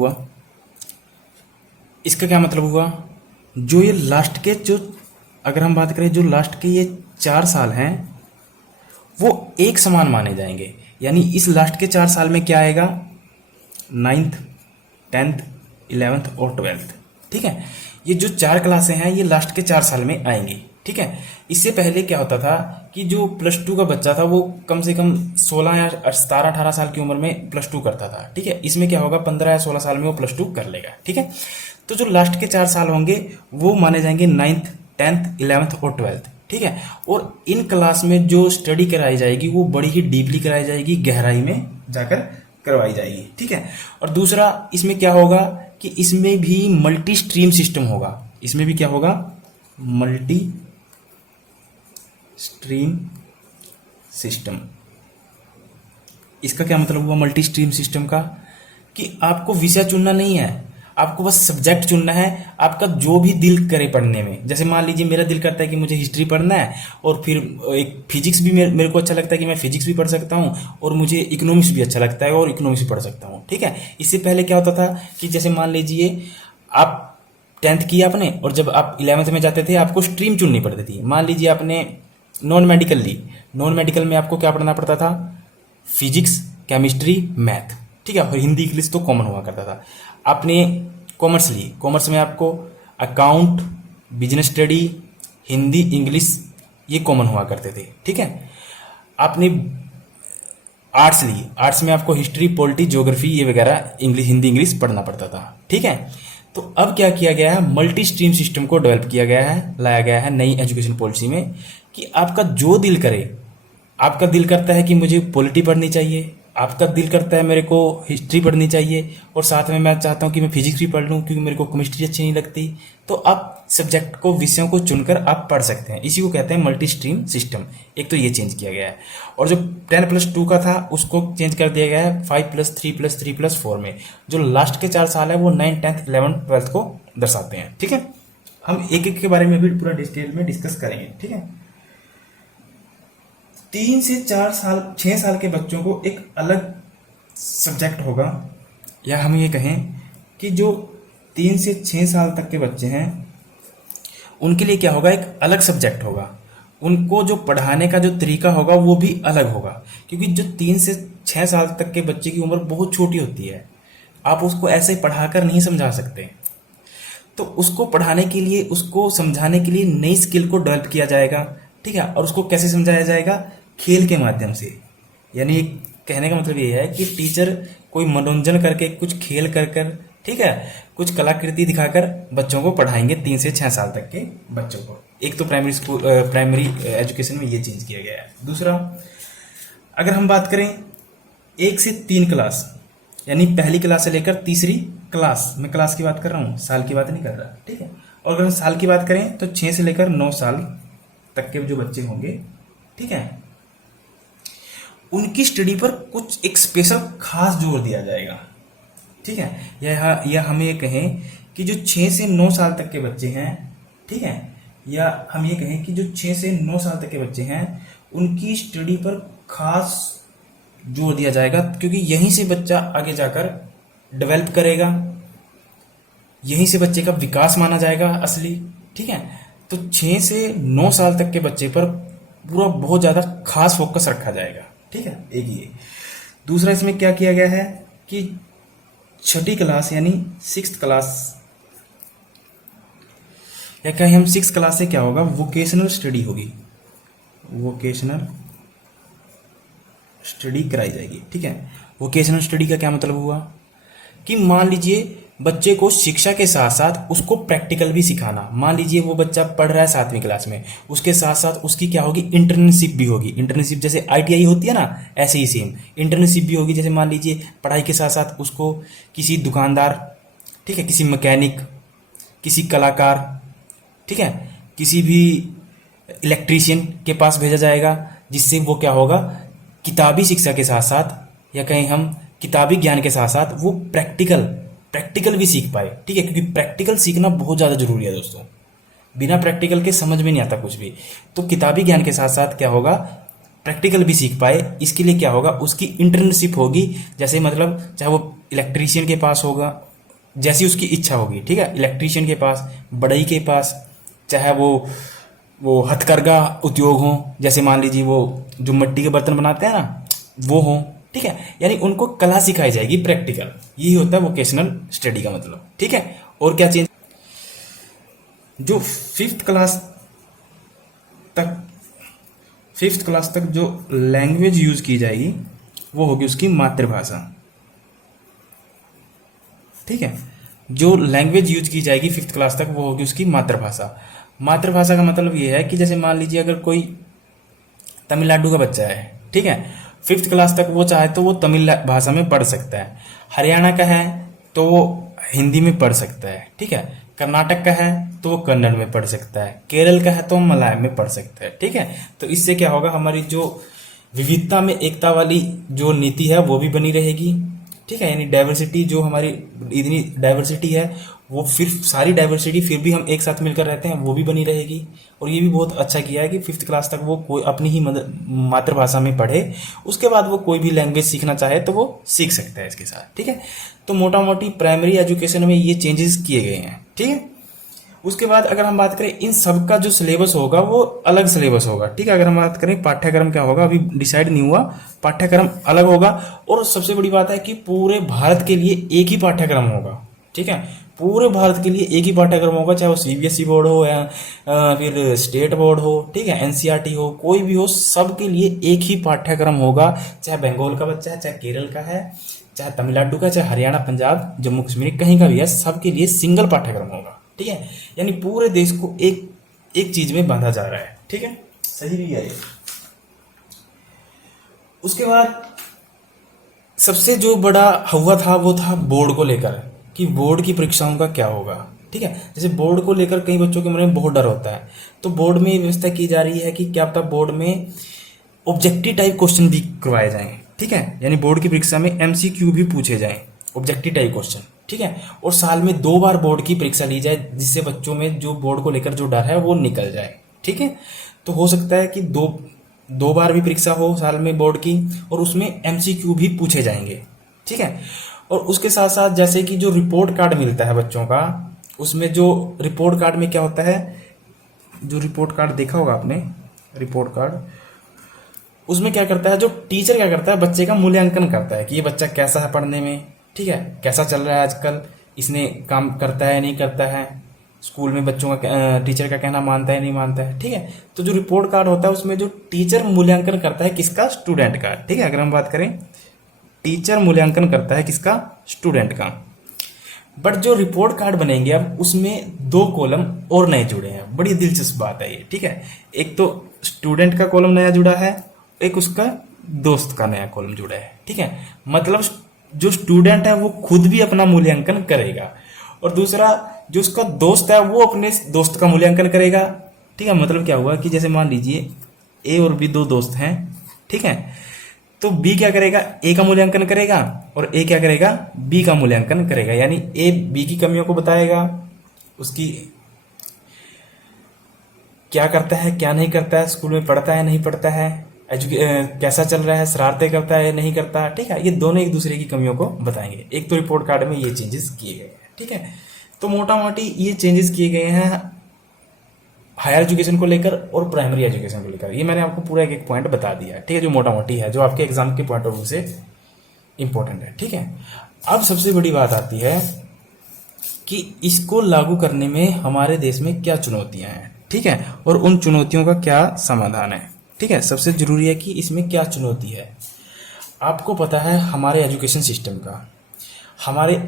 हुआ, जो ये लास्ट के, जो अगर हम बात करें जो लास्ट के ये 4 साल हैं वो एक समान माने जाएंगे। यानी इस लास्ट के 4 साल में क्या आएगा, 9th, 10th, 11th और 12th, ठीक है। ये जो 4 क्लासें हैं ये लास्ट के 4 साल में आएंगी, ठीक है। इससे पहले क्या होता था कि जो +2 का बच्चा था वो कम से कम 16 या 17-18 साल की उम्र में +2 करता था, ठीक है। इसमें क्या होगा, 15 या 16 साल में वो +2 कर लेगा, ठीक है। तो जो लास्ट के 4 साल होंगे वो माने जाएंगे 9th 10th 11th और 12th, ठीक है। और इन क्लास में जो स्टडी कराई जाएगी वो बड़ी ही डीपली कराई जाएगी, गहराई में जाकर करवाई जाएगी, ठीक है। और दूसरा इसमें क्या होगा कि इसमें भी मल्टी स्ट्रीम सिस्टम होगा। इसमें भी क्या होगा, मल्टी स्ट्रीम सिस्टम। इसका क्या मतलब हुआ मल्टी स्ट्रीम सिस्टम का, कि आपको विषय चुनना नहीं है, आपको बस सब्जेक्ट चुनना है। आपका जो भी दिल करे पढ़ने में, जैसे मान लीजिए मेरा दिल करता है कि मुझे हिस्ट्री पढ़ना है, और फिर एक फिजिक्स भी मेरे को अच्छा लगता है कि मैं फिजिक्स भी पढ़ सकता हूँ, और मुझे इकोनॉमिक्स भी अच्छा लगता है और इकोनॉमिक्स भी पढ़ सकता हूँ, ठीक है। इससे पहले क्या होता था कि जैसे मान लीजिए आप 10th किया आपने, और जब आप 11th में जाते थे आपको स्ट्रीम चुननी पड़ती थी। मान लीजिए आपने नॉन मेडिकल ली, नॉन मेडिकल में आपको क्या पढ़ना पड़ता था, फिजिक्स, केमिस्ट्री, मैथ, ठीक है। और हिंदी इंग्लिश तो कॉमन हुआ करता था। आपने कॉमर्स ली, कॉमर्स में आपको account, business study, Hindi, English ये कॉमन हुआ करते थे, ठीक है। आपने आर्ट्स ली, आर्ट्स में आपको हिस्ट्री, पॉलिटी, ज्योग्राफी ये वगैरह इंग्लिश, हिंदी इंग्लिश पढ़ना पड़ता था, ठीक है। तो अब क्या किया गया है, मल्टी स्ट्रीम सिस्टम को डेवलप किया गया है, लाया गया है नई एजुकेशन पॉलिसी में, कि आपका जो दिल करे। आपका दिल करता है कि मुझे पॉलिटी पढ़नी चाहिए, आपका दिल करता है मेरे को हिस्ट्री पढ़नी चाहिए, और साथ में मैं चाहता हूँ कि मैं फिजिक्स भी पढ़ लूँ क्योंकि मेरे को केमिस्ट्री अच्छी नहीं लगती, तो आप सब्जेक्ट को, विषयों को चुनकर आप पढ़ सकते हैं। इसी को कहते हैं मल्टी स्ट्रीम सिस्टम। एक तो ये चेंज किया गया है, और जो 10+2 का था उसको चेंज कर दिया गया है 5+3+3+4 में। जो लास्ट के 4 साल है वो 9th 10th 11th 12th को दर्शाते हैं, ठीक है। हम एक एक के बारे में भी पूरा डिटेल में डिस्कस करेंगे, ठीक है। 3 से 4 साल 6 साल के बच्चों को एक अलग सब्जेक्ट होगा, या हम ये कहें कि जो 3 से 6 साल तक के बच्चे हैं उनके लिए क्या होगा, एक अलग सब्जेक्ट होगा। उनको जो पढ़ाने का जो तरीका होगा वो भी अलग होगा, क्योंकि जो 3 से 6 साल तक के बच्चे की उम्र बहुत छोटी होती है, आप उसको ऐसे पढ़ाकर नहीं समझा सकते। तो उसको पढ़ाने के लिए, उसको समझाने के लिए नई स्किल को डेवलप किया जाएगा, ठीक है। और उसको कैसे समझाया जाएगा, खेल के माध्यम से। यानी कहने का मतलब ये है कि टीचर कोई मनोरंजन करके, कुछ खेल कर, ठीक है, कुछ कलाकृति दिखाकर बच्चों को पढ़ाएंगे 3 से 6 साल तक के बच्चों को। एक तो प्राइमरी एजुकेशन में ये चेंज किया गया है। दूसरा, अगर हम बात करें 1 से 3 क्लास, यानी पहली क्लास से लेकर तीसरी क्लास, मैं क्लास की बात कर रहा हूँ, साल की बात नहीं कर रहा, ठीक है। और अगर हम साल की बात करें तो 6 से लेकर 9 साल तक के जो बच्चे होंगे, ठीक है, उनकी स्टडी पर कुछ एक स्पेशल खास जोर दिया जाएगा, ठीक है। या हम ये कहें कि जो 6 से 9 साल तक के बच्चे हैं, ठीक है, या हम ये कहें कि जो 6 से 9 साल तक के बच्चे हैं उनकी स्टडी पर खास जोर दिया जाएगा, क्योंकि यहीं से बच्चा आगे जाकर डेवलप करेगा, यहीं से बच्चे का विकास माना जाएगा असली, ठीक है। तो 6 से 9 साल तक के बच्चे पर पूरा बहुत ज़्यादा खास फोकस रखा जाएगा, ठीक है। एक ये। दूसरा, इसमें क्या किया गया है कि छठी क्लास यानी 6th क्लास, या कहीं हम 6th क्लास से क्या होगा, वोकेशनल स्टडी होगी, वोकेशनल स्टडी कराई जाएगी, ठीक है। वोकेशनल स्टडी का क्या मतलब हुआ कि मान लीजिए बच्चे को शिक्षा के साथ साथ उसको प्रैक्टिकल भी सिखाना। मान लीजिए वो बच्चा पढ़ रहा है 7वीं क्लास में, उसके साथ साथ उसकी क्या होगी, इंटर्नशिप भी होगी। इंटर्नशिप जैसे ITI होती है ना, ऐसे ही सेम इंटर्नशिप भी होगी। जैसे मान लीजिए पढ़ाई के साथ साथ उसको किसी दुकानदार, ठीक है, किसी मैकेनिक, किसी कलाकार, ठीक है, किसी भी इलेक्ट्रीशियन के पास भेजा जाएगा, जिससे वो क्या होगा, किताबी शिक्षा के साथ साथ, या कहीं हम किताबी ज्ञान के साथ साथ वो प्रैक्टिकल भी सीख पाए, ठीक है। क्योंकि प्रैक्टिकल सीखना बहुत ज़्यादा जरूरी है दोस्तों, बिना प्रैक्टिकल के समझ में नहीं आता कुछ भी। तो किताबी ज्ञान के साथ साथ क्या होगा, प्रैक्टिकल भी सीख पाए। इसके लिए क्या होगा, उसकी इंटर्नशिप होगी। जैसे मतलब चाहे वो इलेक्ट्रीशियन के पास होगा, जैसी उसकी इच्छा होगी, ठीक है, इलेक्ट्रीशियन के पास, बढ़ई के पास, चाहे वो हथकरघा उद्योग हो, जैसे मान लीजिए वो जो मिट्टी के बर्तन बनाते हैं ना, वो हो, ठीक है। यानी उनको कला सिखाई जाएगी, प्रैक्टिकल। यही होता है वोकेशनल स्टडी का मतलब, ठीक है। और क्या चेंज, जो 5th क्लास तक जो लैंग्वेज यूज की जाएगी वो होगी उसकी मातृभाषा, ठीक है। जो लैंग्वेज यूज की जाएगी 5th क्लास तक वो होगी उसकी मातृभाषा। मातृभाषा का मतलब ये है कि जैसे मान लीजिए अगर कोई तमिलनाडु का बच्चा है, ठीक है, 5th क्लास तक वो चाहे तो वो तमिल भाषा में पढ़ सकता है। हरियाणा का है तो वो हिंदी में पढ़ सकता है, ठीक है। कर्नाटक का है तो वो कन्नड़ में पढ़ सकता है। केरल का है तो मलयालम में पढ़ सकता है, ठीक है। तो इससे क्या होगा, हमारी जो विविधता में एकता वाली जो नीति है वो भी बनी रहेगी, ठीक है। यानी डाइवर्सिटी, जो हमारी इतनी डाइवर्सिटी है वो फिर सारी डाइवर्सिटी फिर भी हम एक साथ मिलकर रहते हैं वो भी बनी रहेगी। और ये भी बहुत अच्छा किया है कि 5th क्लास तक वो कोई अपनी ही मातृभाषा में पढ़े, उसके बाद वो कोई भी लैंग्वेज सीखना चाहे तो वो सीख सकता है इसके साथ, ठीक है। तो मोटा मोटी प्राइमरी एजुकेशन में ये चेंजेस किए गए हैं, ठीक है। उसके बाद अगर हम बात करें इन सब का जो सिलेबस होगा वो अलग सिलेबस होगा, ठीक है। अगर हम बात करें पाठ्यक्रम क्या होगा अभी डिसाइड नहीं हुआ, पाठ्यक्रम अलग होगा। और सबसे बड़ी बात है कि पूरे भारत के लिए एक ही पाठ्यक्रम होगा, ठीक है। पूरे भारत के लिए एक ही पाठ्यक्रम होगा, चाहे वो सीबीएसई बोर्ड हो या फिर स्टेट बोर्ड हो, ठीक है, एनसीईआरटी हो, कोई भी हो, सबके लिए एक ही पाठ्यक्रम होगा। चाहे बंगाल का बच्चा है, चाहे केरल का है, चाहे तमिलनाडु का, चाहे हरियाणा, पंजाब, जम्मू कश्मीर, कहीं का भी है, सबके लिए सिंगल पाठ्यक्रम होगा, ठीक है। यानी पूरे देश को एक एक चीज में बांधा जा रहा है, ठीक है। सही भी है। उसके बाद सबसे जो बड़ा हुआ था वो था बोर्ड को लेकर, कि बोर्ड की परीक्षाओं का क्या होगा, ठीक है। जैसे बोर्ड को लेकर कई बच्चों के मन में बहुत डर होता है, तो बोर्ड में व्यवस्था की जा रही है कि क्या पता बोर्ड में ऑब्जेक्टिव टाइप क्वेश्चन भी करवाए जाएं, ठीक है। यानी बोर्ड की परीक्षा में एमसीक्यू भी पूछे जाएं, ऑब्जेक्टिव टाइप क्वेश्चन, ठीक है। और साल में 2 बार बोर्ड की परीक्षा ली जाए, जिससे बच्चों में जो बोर्ड को लेकर जो डर है वो निकल जाए, ठीक है। तो हो सकता है कि दो बार भी परीक्षा हो साल में बोर्ड की, और उसमें एमसीक्यू भी पूछे जाएंगे, ठीक है। और उसके साथ साथ जैसे कि जो रिपोर्ट कार्ड मिलता है बच्चों का, उसमें जो रिपोर्ट कार्ड में क्या होता है, जो रिपोर्ट कार्ड देखा होगा आपने, रिपोर्ट कार्ड, उसमें क्या करता है, जो टीचर क्या करता है, बच्चे का मूल्यांकन करता है कि ये बच्चा कैसा है पढ़ने में, ठीक है, कैसा चल रहा है आजकल, इसने काम करता है नहीं करता है, स्कूल में बच्चों का टीचर का कहना मानता है नहीं मानता है, ठीक है। तो जो रिपोर्ट कार्ड होता है उसमें जो टीचर मूल्यांकन करता है किसका, स्टूडेंट का, ठीक है। अगर हम बात करें टीचर मूल्यांकन करता है किसका, स्टूडेंट का। बट जो रिपोर्ट कार्ड बनेंगे अब उसमें 2 कॉलम और नए जुड़े हैं, बड़ी दिलचस्प बात है ये, ठीक है। एक तो स्टूडेंट का कॉलम नया जुड़ा है, एक उसका दोस्त का नया कॉलम जुड़ा है, ठीक है। मतलब जो स्टूडेंट है वो खुद भी अपना मूल्यांकन करेगा, और दूसरा जो उसका दोस्त है वो अपने दोस्त का मूल्यांकन करेगा, ठीक है। मतलब क्या हुआ कि जैसे मान लीजिए ए और बी 2 दोस्त हैं, ठीक है। तो बी क्या करेगा, ए का मूल्यांकन करेगा, और ए क्या करेगा, बी का मूल्यांकन करेगा। यानी ए बी की कमियों को बताएगा, उसकी क्या करता है क्या नहीं करता है, स्कूल में पढ़ता है नहीं पढ़ता है, कैसा चल रहा है, शरारतें करता है नहीं करता, ठीक है। ये दोनों एक दूसरे की कमियों को बताएंगे। एक तो रिपोर्ट कार्ड में ये चेंजेस किए गए हैं, ठीक है। तो मोटा मोटी ये चेंजेस किए गए हैं हायर एजुकेशन को लेकर और प्राइमरी एजुकेशन को लेकर। ये मैंने आपको पूरा एक पॉइंट बता दिया, ठीक है, जो मोटा मोटी है, जो आपके एग्जाम के पॉइंट ऑफ व्यू से इंपॉर्टेंट है, ठीक है। अब सबसे बड़ी बात आती है कि इसको लागू करने में हमारे देश में क्या चुनौतियां हैं, ठीक है, और उन चुनौतियों का क्या समाधान है, ठीक है। सबसे जरूरी है कि इसमें क्या चुनौती है। आपको पता है हमारे एजुकेशन सिस्टम का, हमारे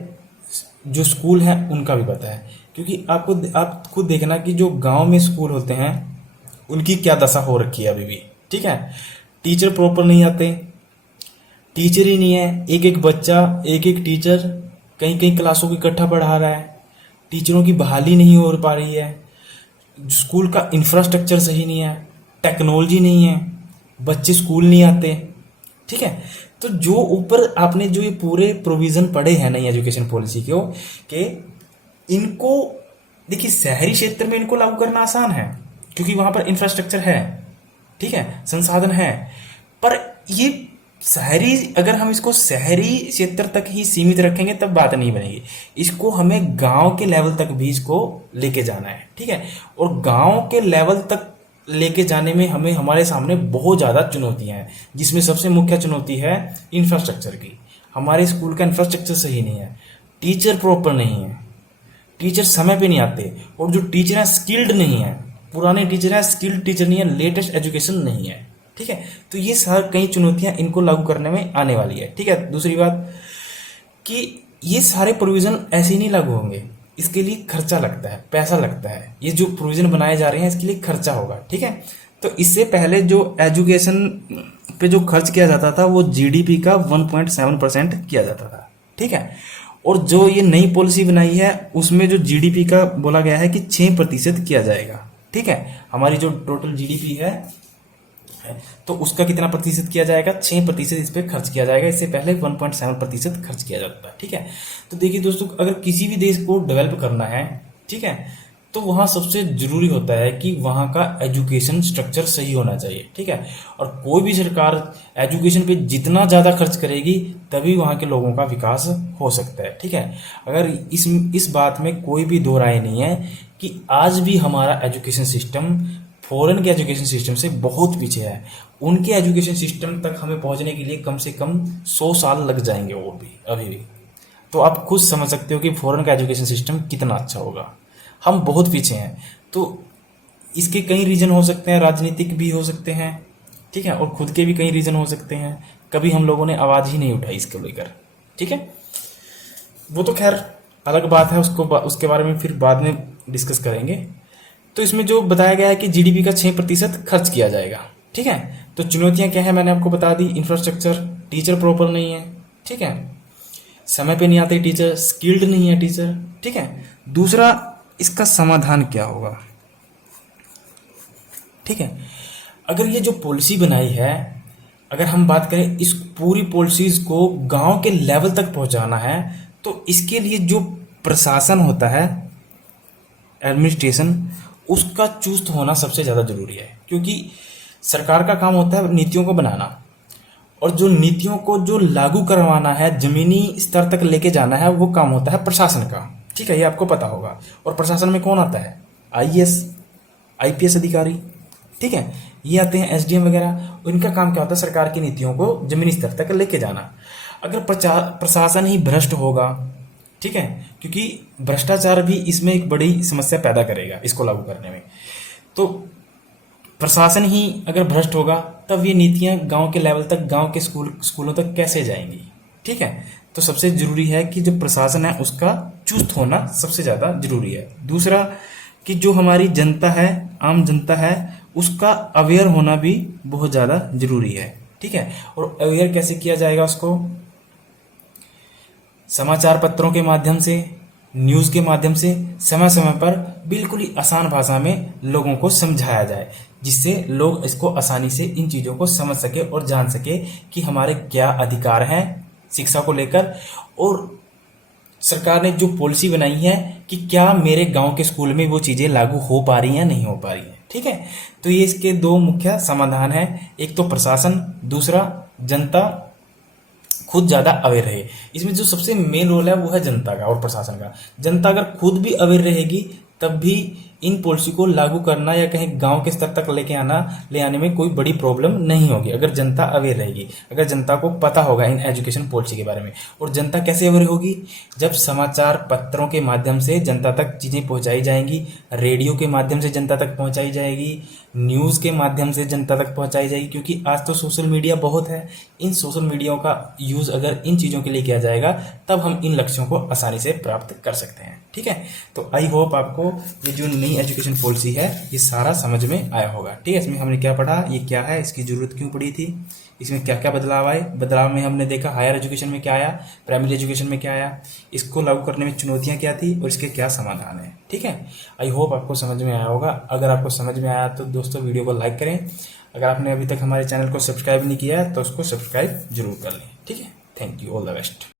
जो स्कूल हैं उनका भी पता है, क्योंकि आप खुद देखना कि जो गांव में स्कूल होते हैं उनकी क्या दशा हो रखी है अभी भी, ठीक है। टीचर प्रॉपर नहीं आते, टीचर ही नहीं है, एक एक बच्चा एक एक टीचर कई कई क्लासों को इकट्ठा पढ़ा रहा है, टीचरों की बहाली नहीं हो पा रही है, स्कूल का इंफ्रास्ट्रक्चर सही नहीं है, टेक्नोलॉजी नहीं है, बच्चे स्कूल नहीं आते, ठीक है। तो जो ऊपर आपने जो ये पूरे प्रोविजन पढ़े हैं नई एजुकेशन पॉलिसी के इनको देखिए शहरी क्षेत्र में इनको लागू करना आसान है क्योंकि वहां पर इंफ्रास्ट्रक्चर है, ठीक है, संसाधन है। पर ये शहरी, अगर हम इसको शहरी क्षेत्र तक ही सीमित रखेंगे तब बात नहीं बनेगी। इसको हमें गांव के लेवल तक भी इसको लेके जाना है, ठीक है। और गांव के लेवल तक लेके जाने में हमें हमारे सामने बहुत ज्यादा चुनौतियां हैं, जिसमें सबसे मुख्य चुनौती है इंफ्रास्ट्रक्चर की। हमारे स्कूल का इंफ्रास्ट्रक्चर सही नहीं है, टीचर प्रॉपर नहीं है, टीचर समय पे नहीं आते, और जो टीचर है स्किल्ड नहीं है, पुराने टीचर है स्किल्ड टीचर नहीं है, लेटेस्ट एजुकेशन नहीं है, ठीक है। तो ये सारी कई चुनौतियां इनको लागू करने में आने वाली है, ठीक है। दूसरी बात कि ये सारे प्रोविज़न ऐसे ही नहीं लागू होंगे, इसके लिए खर्चा लगता है, पैसा लगता है। ये जो प्रोविज़न बनाए जा रहे हैं इसके लिए खर्चा होगा, ठीक है। तो इससे पहले जो एजुकेशन पे जो खर्च किया जाता था वो जीडीपी का 1.7% किया जाता था, ठीक है। और जो ये नई पॉलिसी बनाई है उसमें जो जीडीपी का बोला गया है कि 6% किया जाएगा, ठीक है। हमारी जो टोटल जीडीपी है तो उसका कितना प्रतिशत किया जाएगा, 6% इस पर खर्च किया जाएगा। इससे पहले 1.7% खर्च किया जाता है, ठीक है। तो देखिए दोस्तों, अगर किसी भी देश को डेवलप करना है, ठीक है, तो वहाँ सबसे जरूरी होता है कि वहाँ का एजुकेशन स्ट्रक्चर सही होना चाहिए, ठीक है। और कोई भी सरकार एजुकेशन पे जितना ज़्यादा खर्च करेगी तभी वहाँ के लोगों का विकास हो सकता है, ठीक है। अगर इस बात में कोई भी दो राय नहीं है कि आज भी हमारा एजुकेशन सिस्टम फॉरेन के एजुकेशन सिस्टम से बहुत पीछे है। उनके एजुकेशन सिस्टम तक हमें पहुंचने के लिए कम से कम 100 साल लग जाएंगे और भी अभी भी। तो आप खुद समझ सकते हो कि फॉरेन का एजुकेशन सिस्टम कितना अच्छा होगा। हम बहुत पीछे हैं। तो इसके कई रीजन हो सकते हैं, राजनीतिक भी हो सकते हैं, ठीक है, और खुद के भी कई रीजन हो सकते हैं। कभी हम लोगों ने आवाज़ ही नहीं उठाई इसको लेकर, ठीक है। वो तो खैर अलग बात है, उसके बारे में फिर बाद में डिस्कस करेंगे। तो इसमें जो बताया गया है कि जीडीपी का 6% खर्च किया जाएगा, ठीक है। तो चुनौतियां क्या है मैंने आपको बता दी। इंफ्रास्ट्रक्चर, टीचर प्रॉपर नहीं है, ठीक है, समय पे नहीं आते टीचर, स्किल्ड नहीं है टीचर, ठीक है। दूसरा, इसका समाधान क्या होगा, ठीक है। अगर ये जो पॉलिसी बनाई है, अगर हम बात करें इस पूरी पॉलिसीज को गांव के लेवल तक पहुंचाना है, तो इसके लिए जो प्रशासन होता है, एडमिनिस्ट्रेशन, उसका चुस्त होना सबसे ज़्यादा जरूरी है। क्योंकि सरकार का काम होता है नीतियों को बनाना, और जो नीतियों को जो लागू करवाना है, जमीनी स्तर तक लेके जाना है, वो काम होता है प्रशासन का, ठीक है। ये आपको पता होगा। और प्रशासन में कौन आता है, आईएएस, आईपीएस अधिकारी, ठीक है, ये आते हैं, एसडीएम वगैरह। इनका काम क्या होता है, सरकार की नीतियों को जमीनी स्तर तक लेके जाना। अगर प्रशासन ही भ्रष्ट होगा, ठीक है, क्योंकि भ्रष्टाचार भी इसमें एक बड़ी समस्या पैदा करेगा इसको लागू करने में। तो प्रशासन ही अगर भ्रष्ट होगा तब ये नीतियां गांव के लेवल तक, गांव के स्कूलों तक कैसे जाएंगी, ठीक है। तो सबसे जरूरी है कि जो प्रशासन है उसका चुस्त होना सबसे ज़्यादा जरूरी है। दूसरा, कि जो हमारी जनता है, आम जनता है, उसका अवेयर होना भी बहुत ज़्यादा जरूरी है, ठीक है। और अवेयर कैसे किया जाएगा उसको, समाचार पत्रों के माध्यम से, न्यूज़ के माध्यम से समय समय पर बिल्कुल ही आसान भाषा में लोगों को समझाया जाए, जिससे लोग इसको आसानी से इन चीज़ों को समझ सके और जान सके कि हमारे क्या अधिकार हैं शिक्षा को लेकर, और सरकार ने जो पॉलिसी बनाई है कि क्या मेरे गांव के स्कूल में वो चीज़ें लागू हो पा रही हैं, नहीं हो पा रही हैं, ठीक है। तो ये इसके दो मुख्य समाधान हैं, एक तो प्रशासन, दूसरा जनता खुद ज़्यादा अवेयर रहे। इसमें जो सबसे मेन रोल है वो है जनता का और प्रशासन का। जनता अगर खुद भी अवेयर रहेगी तब भी इन पॉलिसी को लागू करना या कहीं गांव के स्तर तक ले आने में कोई बड़ी प्रॉब्लम नहीं होगी, अगर जनता अवेयर रहेगी, अगर जनता को पता होगा इन एजुकेशन पॉलिसी के बारे में। और जनता कैसे अवेयर होगी, जब समाचार पत्रों के माध्यम से जनता तक चीज़ें पहुंचाई जाएंगी, रेडियो के माध्यम से जनता तक पहुंचाई जाएगी, न्यूज़ के माध्यम से जनता तक पहुंचाई जाएगी। क्योंकि आज तो सोशल मीडिया बहुत है, इन सोशल मीडिया का यूज़ अगर इन चीज़ों के लिए किया जाएगा तब हम इन लक्ष्यों को आसानी से प्राप्त कर सकते हैं, ठीक है। तो आई होप आपको ये जो नई एजुकेशन पॉलिसी है ये सारा समझ में आया होगा, ठीक है। इसमें हमने क्या पढ़ा, ये क्या है, इसकी जरूरत क्यों पड़ी थी, इसमें क्या क्या बदलाव आए, बदलाव में हमने देखा हायर एजुकेशन में क्या आया, प्राइमरी एजुकेशन में क्या आया, इसको लागू करने में चुनौतियां क्या थी और इसके क्या समाधान है, ठीक है। आई होप आपको समझ में आया होगा। अगर आपको समझ में आया तो दोस्तों वीडियो को लाइक करें। अगर आपने अभी तक हमारे चैनल को सब्सक्राइब नहीं किया है तो उसको सब्सक्राइब जरूर कर लें, ठीक है। Thank you, all the best.